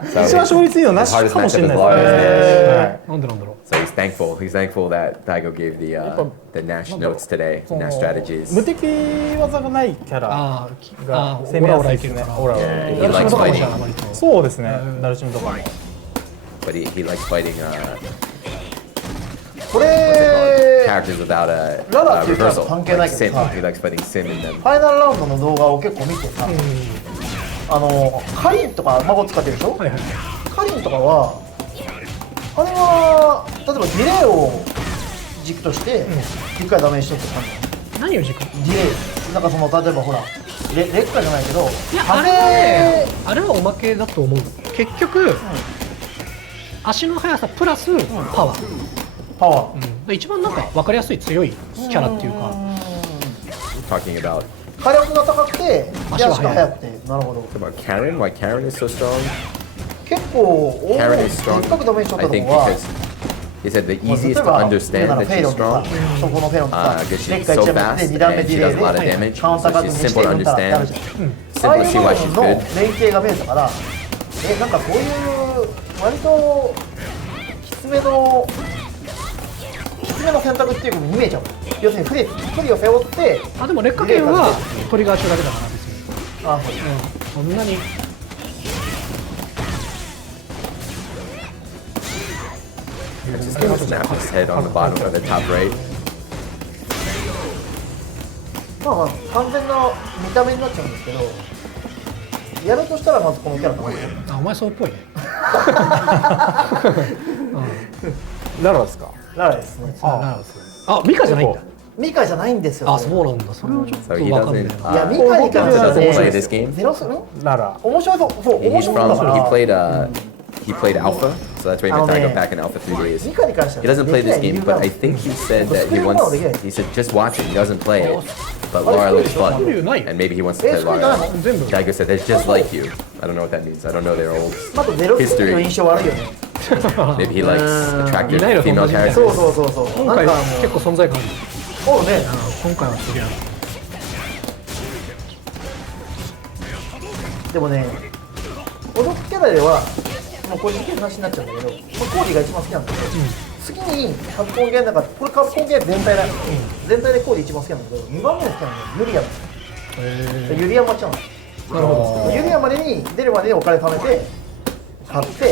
So 一番 his- 勝率いいのはナッシ his ュ hardest かもし matchup れ is ない Lara です is ね。 Nash. なんでなんだろう。 So he's thankful. He's thankful that Daigo gave the Nash notes today, その Nash strategies. 無敵技がないキャラあがあ、攻めやすいですね。オラオラいけるから。オラオラ。 Yeah, ダ he ルシ likes ムとかもじ fighting, ゃあ割と。そうですね。ダルシムとかも。 but he likes fighting これ characters without a ララっていうキャラ reversal. 関係ない Like けど Sim. さ He likes fighting Sim in them. ファイナルラウンドの動画を結構見てさカリンとか孫使ってるでしょはいはい。カリンとかはあれは例えばディレイを軸として1回ダメージ取って感じ何を軸？ディレイなんかその例えばほら劣化じゃないけどいやあれはね、あれはおまけだと思う。結局、足の速さプラスパワー。パワー一番なんか分かりやすい強いキャラっていうか。 Talking about 火力が高くて足が速くてなるほど about Karen. Why Karen is so strong? 結構 Karen is で strong. っかくダメージ取 I った think のは because he said the 例え easiest to ば understand フ that ェイロ she's ンとか strong. そこのフェイロンとか Because 劣 she's 化 so 1ダメ fast で2段目 and デ she ィレイ does a lot of で damage. カウンター So カット she's にして simple to 打ったらあ understand. るじゃん Simple ああ to いう see 部 why 分 she's の good. 連携が見えたからなんかこういう割ときつめの選択っていうことに見えちゃう要するに不利を背負ってあでも劣化圏はトリガー中だけだから別に。あそうそんなに。 Just gonna snap his head on the bottom of the top right. まあまあ完全な見た目になっちゃうんですけどやるとしたらまずこのキャラかなあお前そうっぽいね。ララですか。ララですねあミカじゃないんだ。ミカじゃないんですよあそうなんだ。それはちょっと So he わかんない doesn't. な。いやミカに関しては doesn't play ね this game. ゼロスララ。面白そうそう面 He's 白そうだ from. から He played alpha, so that's why he meant to go back in alpha 3 days. ミカに関しては He doesn't play this できない game, 理由が but I think he said that he wants. He said just watch it. He doesn't play it, but Lara looks fun, and maybe he wants to play Lara. Daigo said that's just like you. I don't know what that means. I don't know their old またゼロスの印象悪いよね Maybe he likes attractive いないのと female 同じみたいな characters. そう今回なんかもう結構存在感ある。そうね今回はすげえある。でもね踊くキャラではもうこれ事件の話になっちゃうんだけど、まあ、コーディが一番好きなんだけど、次にカプコンゲーの中これカプコンゲー全体だ、全体でコーディ一番好きなんだけど2番目に好きなのはユリアムユリアマちゃんなるほどユリアまでに出るまでにお金貯めて買って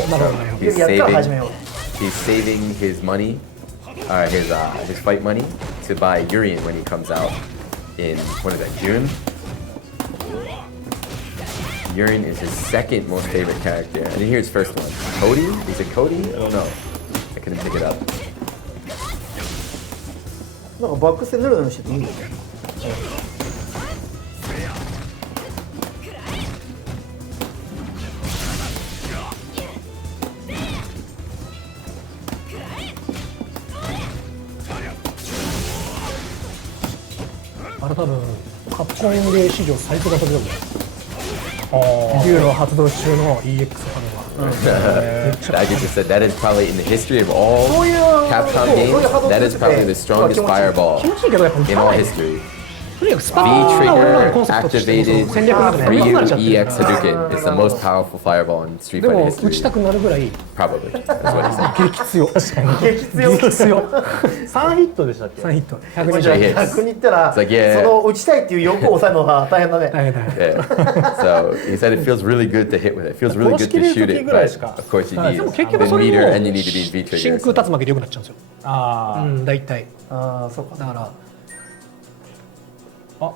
ユ He's リアムから始めよう He's saving his money, his fight money, to buy Urian when he comes out in what is that, June? Urian is his second most favorite character. I didn't hear his first one. Cody? Is it Cody? I don't know. I couldn't pick it up. なんかバックスでヌルヌルしてていいんだよねあれ多分カプコンで史上最速だと思う。竜の発動中の EX 波動は。 I just said that is probably in the history of all そういう Capcom games, that is probably the strongest fireball 気持ちいいけどやっぱ打 in た all ない。 history. フにかくスパッな俺らのコンセプトとして activated 戦略の中で組み込まれちゃってる Ryu EX Hadouken is the most powerful fireball in Street で Fighter も打ち history. たくなるぐらい Probably. That's what he said. 激強確かに激強激強3ヒットでしたっけ3ヒットじゃあ120 hits. 逆に言ったら、 It's like, yeah. その打ちたいっていう欲を抑えるのが大変だね。大変大変 Yeah. So he said it feels really good to hit with it. It feels really good to shoot it, but of course you need でも結 the 局それ meter も and you need to be in V 真 triggers. 空竜巻で良くなっちゃうんですよあうん大体ああ、そうか。だからあ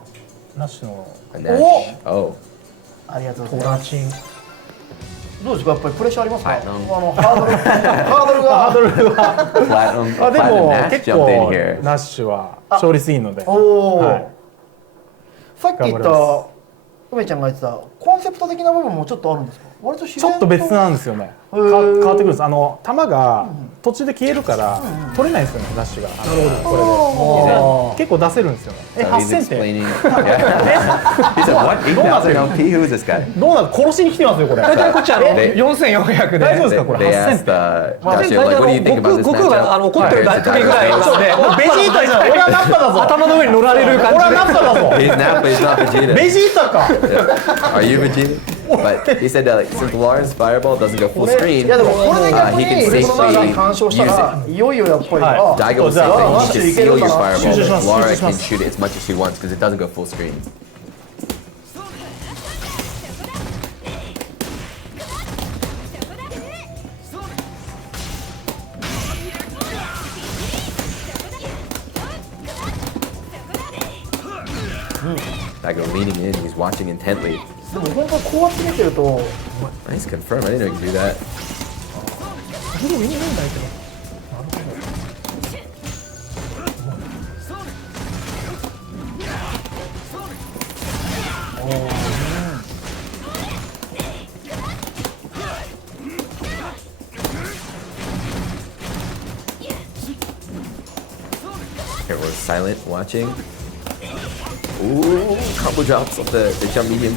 ナッシュの And then, oh, ありがとうごトざいます。ラチンどうですか、やっぱりプレッシャーありますか。はいハードルが。 platinum, あで platinum も Nash 結 jumped in 構 here. ナッシュは勝率いいのでおお、はいさっき言った頑張梅ちゃんが言ってたコンセプト的な部分もちょっとあるんですか。割と自然ちょっと別なんですよね変わってくるんです弾が途中で消えるから取れないんですよねダッシュがこれで結構出せるんですよね So he's 8000って explaining. Yeah. He said, "What? 8,000 LP? Who is this guy?" どうなの殺しに来てますよこれ大体こっちで4400で大丈夫ですか They, これ they 8000 asked Joshua, like, "What do you think about this 悟空が matchup?" 怒ってる Compared to 時ぐらい Daigo's なんでもうベジータじゃん俺はナッパだぞ頭の上に乗られる感じ俺はナッパだぞ He's not, but he's not Vegeta. ベジータか Yeah. Are you Vegeta? But he said that like, since Lars Fireball doesn't go full い screen, やでもこれで逆 he に can その中 safely に干渉した use ら it. いよいよやっぱり、はいあ Daigo was じゃ saying あ that he can steal your 集 fireball, 中します but Lara 集中しま can す shoot it as much as she wants because it doesn't go full screen. Daigo leaning in, he's watching intently. でも本当にこうやって見てると Nice confirm, I didn't know you could do that. でもいいんだよけど Here we're silent, watching. Ooh, combo drops off the jump medium.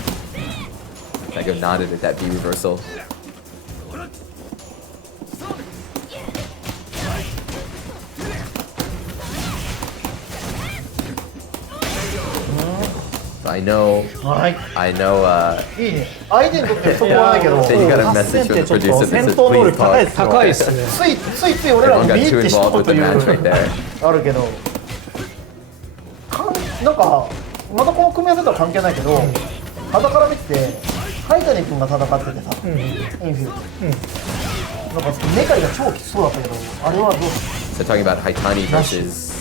Daigo nodded at that B reversal. I know, はい I know, いいね相手にとってはそこはないけど then you got a message from the 8000ってちょっ producer と that 戦 says, 闘能 please 力高い talk. ですよ高いっすねつい俺らも Everyone 見 got 入 too ってしま involved う with と the いう match right there. あるけどなんかまたこの組み合わせとは関係ないけど肌から見ててハイタニ君が戦っててさ、インフィルド、なんかメカリが超きつそうだったけどあれはどう So talking about Haitani versus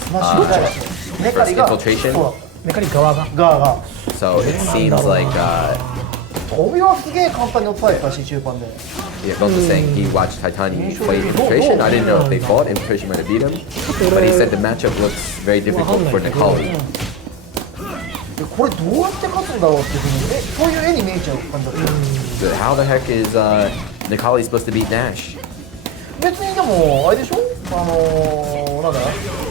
メカリ versus が infiltration. そうだっメカニ側がたガーが So it seems like 帯はすげえ簡単に落とされてたし中盤で yeah, Belt was saying he watched Haitani play infiltration. I didn't know if they fought. Infiltration might have beat him, but he said the matchup looks very difficult for Nikali. これどうやって勝つんだろうっていうふうにそういう絵に見えちゃう感じだった So how the heck is Nikali supposed to beat Nash? 別にでもあれでしょなんだ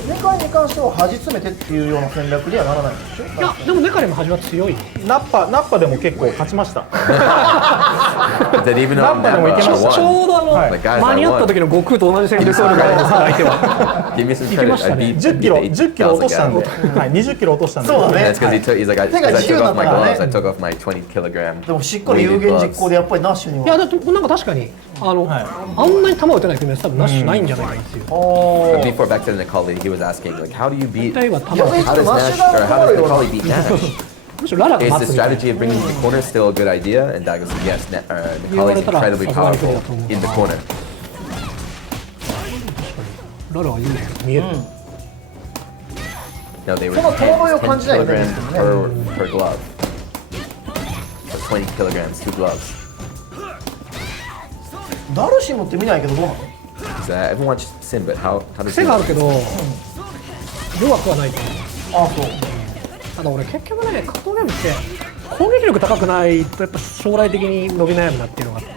メカリに関しては端詰めてっていうような戦略にはならないでしょいやでもメカニも端は強いナッパでも結構勝ちました That even though ナッパでもいけましたちょうどはい Like, guys, 間に合った時の悟空と同じ戦術能力があるんです相手は Give me some いけま credit. した I ね beat 10キロ 10キロ落としたんで、はい、20キロ落としたんでそうだね That's because he's like, because I took off my 手が gloves, 自 I 由だ took off my 20 kilogram. でもしっかり有言実行でやっぱりナッシュにいやはだってなんか確かにあんなに球を打てない組み合わせ多分ナッシュないんじゃないかなっていう But before back to Nikali, he was asking like, how do you beat? 大体は球やを How does Nash or how does Nikali beat Nash? むしろララが Is 待 the つみたいな strategy of bringing the corner still a good idea? And Daigo said yes. Nikali is incredibly powerful in the corner. ララは有利に見える No, they were その戸惑いを 10感じないよね kilograms per glove. So 20 kilograms, 2 gloves. ダルシムって見ないけどどうなの So I haven't watched Sim, but how does 背 he? があるけど弱くはないあそうただ俺結局ね格闘ゲームって攻撃力高くないとやっぱ将来的に伸び悩むなっていうのがあって、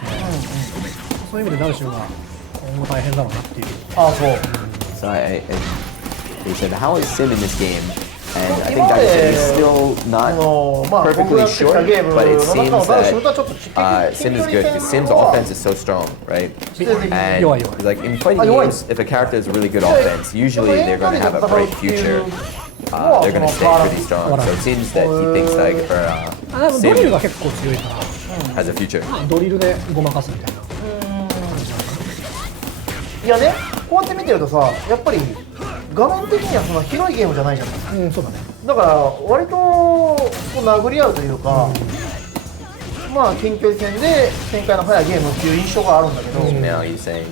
そういう意味でダルシムは今後大変だろうなっていうあそう So he said, how is Sim in this game? And I think Daigo said he's still not まあ僕 perfectly がやってきた sure, ゲームの but it 中 seems のダルシムとは that ちょっと Sim is good because Sim's offense is so strong, right? And Yo. like in fighting games, if a character has really good offense, usually they're going to have a bright future. they're going to stay pretty strong. So it seems that he thinks like her ドリルが結構強いから has a future. ドリルでごまかすみたいな。いやね、こうやって見てるとさ、やっぱり画面的にはそんな広いゲームじゃないじゃない。そうだね。だから割とこう殴り合うというか、まあ近距離戦で展開の速いゲームっていう印象があるんだけど、 Now he's saying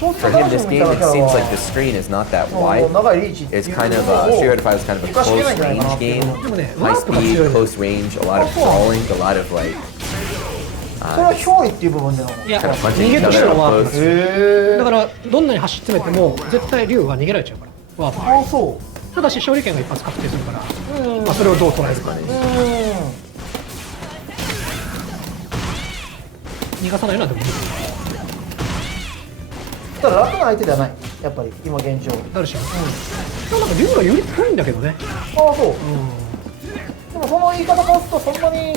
for him this game it seems like the screen is not that wide. 長いリーチっていう It's kind of Street Fighter 5 is kind of a close range game. でもね、 High speed, close range, a lot of crawling, a lot of like それは憑依っていう部分での。いや、 kind of 逃 punching げ each とし other て up のワー close. プ。へえ。だからどんなに走って詰めても絶対竜は逃げられちゃうからワープ。あ、そただし勝利権が一発確定するから、まあそれをどう捉えるかね。う。逃がさないのはでもいい。ただ楽な相手ではない。やっぱり今現状。なるし。でもなんか竜が有利っぽいんだけどね。ああ、そう。でもその言い方からするとそんなに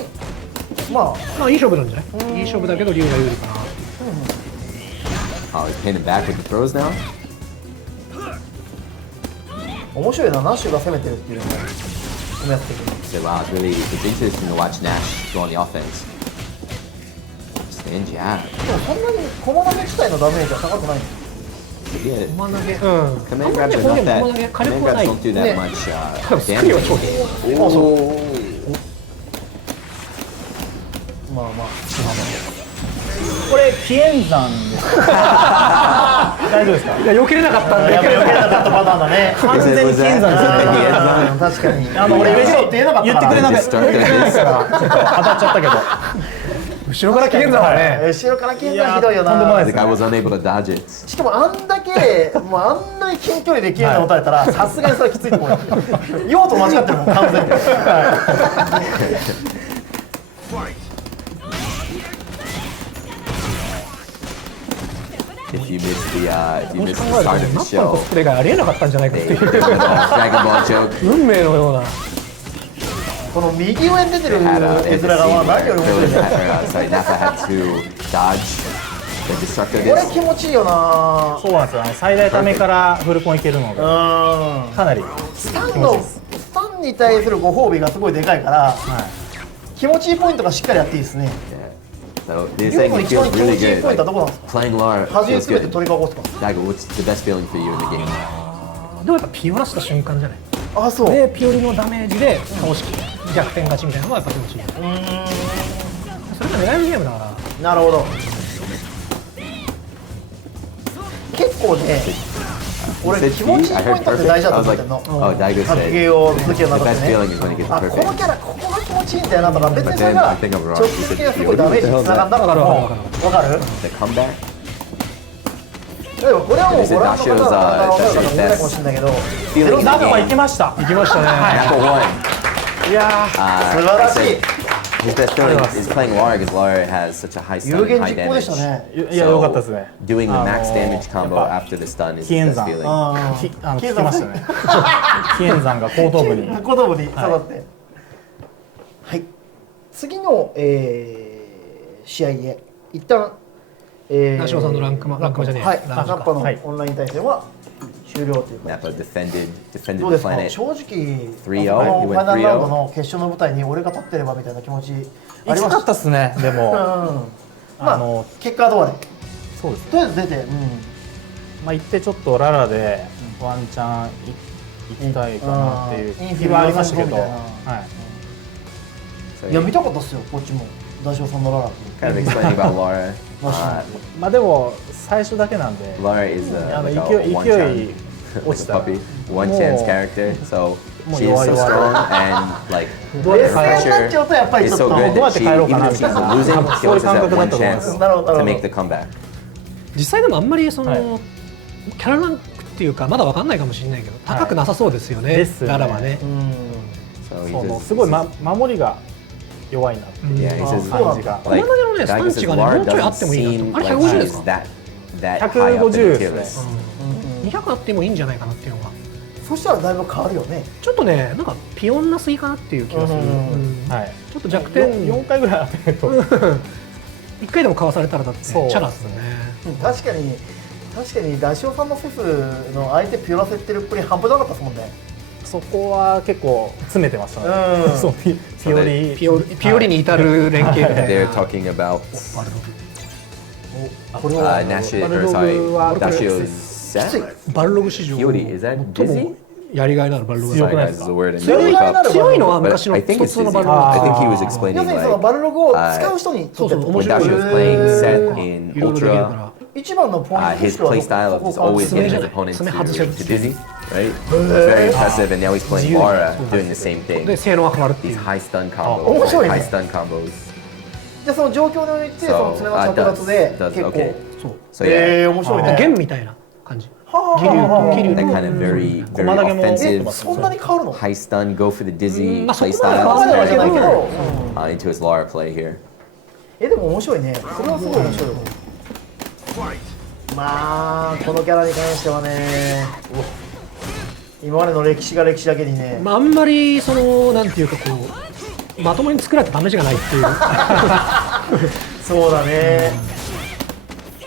まあいい勝負なんじゃない？いい勝負だけど竜が有利かな。Oh, he's pinning back with the throws now. 面白いな、ナッシュが攻めてるっていうのもやってくる。 So wow, it's interesting to watch Nash go on the offense. Stand jab. でもそんなに駒投げ自体のダメージは高くないんですよ。Yeah. 駒投げ。Command grabs are not that. Command grabs don't do that much damage. Oh. まあまあ。これ紀元山ですか？大丈夫ですか？いや避けれなかったんで。やっぱり避けれなかったパターンだね。完全に紀元山ですね。確かに。俺後ろって言えなかった言ってくれなかった Start like this. からちょっと当たっちゃったけど。後ろから切れるんだからね。後ろから切るのはひどいよとんでもないな。 The guy was unable to dodge it. しかもあんだけもうあんなに近距離で切れるのを打たれたらさすがにそれはきついと思うよ。用途間違ってるもん完全に。If you miss the start of the マッパのコ show, スプレがありえなかったんじゃないかって they いう Dragon Ball joke. 運命のような。この右上に出てる They had a 絵 in the 面が scene 何よ where りも面 Krillin 白い。 had, sorry, Nappa had to dodge the destructive これ disc. 気持ちいいよな。そうなんですよ。最大ためからフルコンいけるので、かなりスタンに対するご褒美がすごいでかいから、気持ちいいポイントがしっかりやっていいですね。 So they're saying it 一番 feels 気持 really ちいい good. ポイントはど Like こなんですか？ playing Lara 端 feels すべて good. 取り囲すか？ Daigo, what's the best feeling for you in the game? でもやっぱピオラした瞬間じゃない。あ、そう。でピオリのダメージで倒し逆転勝ちみたいなのがやっぱ気持ちいい。それが狙えるゲームだから。なるほど。結構ね、俺気持ちいいポイントって大事だと思ってんの。 Oh, Daigo 格 said ゲーを続ける the 中で best ね。 feeling is when it gets あ、この perfect. キャラここが気持ちいいんだよなとか、別にそれ But then が I think I'm wrong. 直接的にすごいダメージにつながるんだろうけども、わかる？ The comeback. でもこれはもうご覧の方は分かる方もいないかもしれないけど、 Feeling ナッパ in 行 the きました。行きましたね。 Nappa won. いや 素晴らしい。 His best feeling is playing Lara because Lara has such a high 有 stun, 言 high 実行でした damage. ね。いや良かったですね。 Doing the max damage combo やっぱ after the stun is 紀 the 元 best 山 feeling. 聞きましたね。紀元山が後頭部に。子供に下がって。はい。次の試合へ一旦ナショさんのランクマじゃねえ。はい。ランクナッパのオンライン対戦は終了というか。 Nappa defended どうで the すか？ planet. 正直、 3-0この He フ went ァイナルラウンド 3-0. の決勝の舞台に俺が立ってればみたいな気持ちあ行きたかりまし。ったたっすね。でも、まあ結果はどうで。そうですね。とりあえず出て、まあ行ってちょっとララでワンチャン行きたいかなっていう気はありましたけど、はい。 So いや見たかったっすよ、こっちも。ダシオさんのララ。 kind of explaining about Lara. まあでも最初だけなんで、 Lara is あの like 勢 a い one 勢 chance い落ちたら puppy, one chance character. So もう she is 弱 so い弱い strong and like どうや the って帰ろう pressure なっちゃうとやっぱりちょ is っと so good どうやっ that て she, 帰ろう even かな if み she's たいな losing, 多分 she そういう always 感 has 覚 that だ one と思います chance なるほど to make the comeback. 実際でもあんまりその、はいキャラランクっていうかまだわかんないかもしれないけど高くなさそうですよね。ですよねララはね。 So he その just すごい、守りが弱いなっていう yeah, he says 感じが。 like このねスタン Daigo チ says がね Lara もうちょいあっ doesn't てもいいな seem と。あれ like 150 she です is か？ that high up in the 150 tier です list. 200あってもいいんじゃないかなっていうのがそしたらだいぶ変わるよね。ちょっとねなんかピオンなすぎかなっていう気がする。はい。ちょっと弱点4回ぐらい当てると。 1回でもかわされたらだってチそうャラっすよね。確かにダシオさんのフェスの相手ピュラセってるっぷり半端なかったですもんね。そこは結構詰めてましたね。そうピオリに至る連携で。They're talking about これは Dashio's set. バルログ史上 Piori, is that 最 dizzy? もやりがいのあるバルログ。強くないです Is か？ the word in 強 the い look up. 強いのは But 昔の I think 普 it's 通の dizzy. バルログ。 I think he was 要す explaining るにその like バルログを使う人にとってってこと when Dashi was playing set in いろいろできるか Ultra, ら。一番のポイントと his しては play style of just always getting his opponent to dizzy, right? It's very impressive, and now he's playing Lara doing the same で thing. 性能が変わるってい These う。 high stun 面 combos, 白いね。 high stun combos. じゃあその状況においてその爪の着脱で does, 結構 okay. そう。 So yeah, 面白いね。弦みたいな感じ。は気流 that kind of very, very offensive, そんなに変わるの？ high stun, go for the dizzy まあそ play こまで変わ style らないけど、 into his Lara play here. でも面白いね。それはすごい面白いよ。まあこのキャラに関してはね、今までの歴史が歴史だけにね。まああんまりそのなんていうかこうまともに作られた試しがないっていう。そうだね。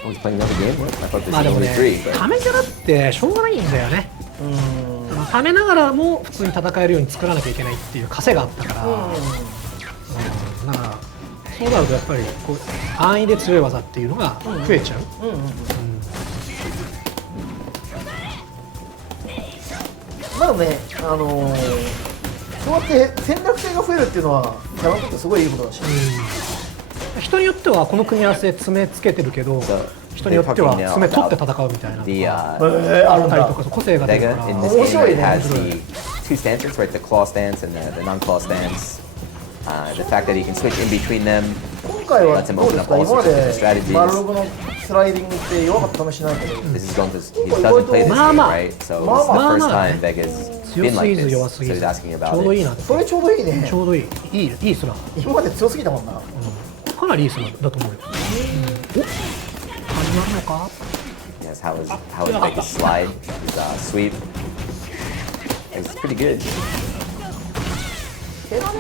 Oh, he's playing another game? I thought this まあ was でも only ね、 3. ためキャラってしょうがないんだよね。ためながらも普通に戦えるように作らなきゃいけないっていう枷があったから。だからそうなるとやっぱりこう安易で強い技っていうのが増えちゃう。まあでもね、そうやって戦略性が増えるっていうのはキャラにとってすごいいいことだし。人によってはこの組み合わせ爪つけてるけど、人によっては爪取って戦うみたいな。 The あったりとか個性が出るか Daigo ら。 in this game has the two stances, right? The claw stance and the non-claw stance. The fact that he can switch in between them. 今回はどうですか？今までバルログのスライディングって弱かった試しないけど。 This is going to, he doesn't play this game, right? So this is the first time Vega's 強 been す like ぎず this. 弱す So ぎ he's ず。 asking ち about ょうどいい it. な。それちょうどいいね。ちょうどいい。いいスラ。今まで強すぎたもんな。かなりいいスラだと思うよ。お、始まるのか？ Yes, how is Vega's slide? His sweep. It's pretty good.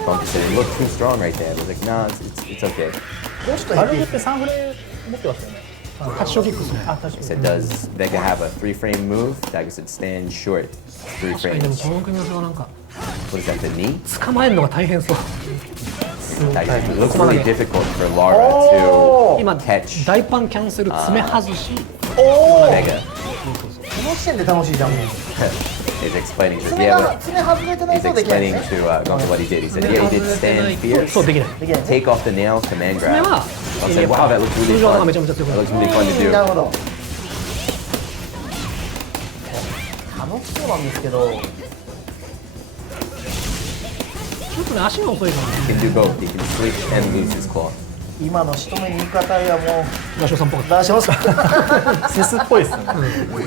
Bumpy said it looked too strong right there. I was like, nah, it's okay. もうちょっとバル減っていい。ログって3フレ持ってますよね。8小キックですね。あ、確か He に。 said, does Vega have a 3-frame move? Daigo said, stand short. 3確かにでも frames. この組み合わせはなんか What is that, the knee? 捕まえるのが大変そう。 Daigo said, it looks really difficult for Lara 今 to catch 大パンキャンセル爪外し。 Vega. この時点で楽しいじゃん。 He's explaining, he says, 爪 yeah, が but 爪外れてない he's とできない explaining ね。 to Gonzo what he did. He said, yeah, he did stand fierce, そうできない。できないね。 take off the nails, command 爪 grab. は I'll say, wow, that looks 通 really 常のが fun. めちゃめちゃ強く That な looks る。 really fun to なる do. ほど。楽しそうなんですけど。ちょっとね足が遅いからね。 He can do both. He can switch and lose his claw. 今の仕留めに方はもダショウさんっぽかった。う出しますか。セスっぽいですね。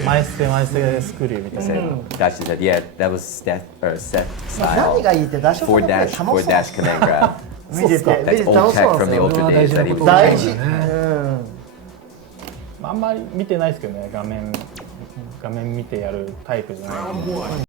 前捨てスクリューみたいな。 Dashi said, yeah, that was set style. 何がいいって出します Four か。 dash command grab. 見てて、見て That's て楽 old しそう tech なん from です the よ。 ultra days that he was 大 using. 事。あんまり見てないですけどね、画面見てやるタイプじゃない。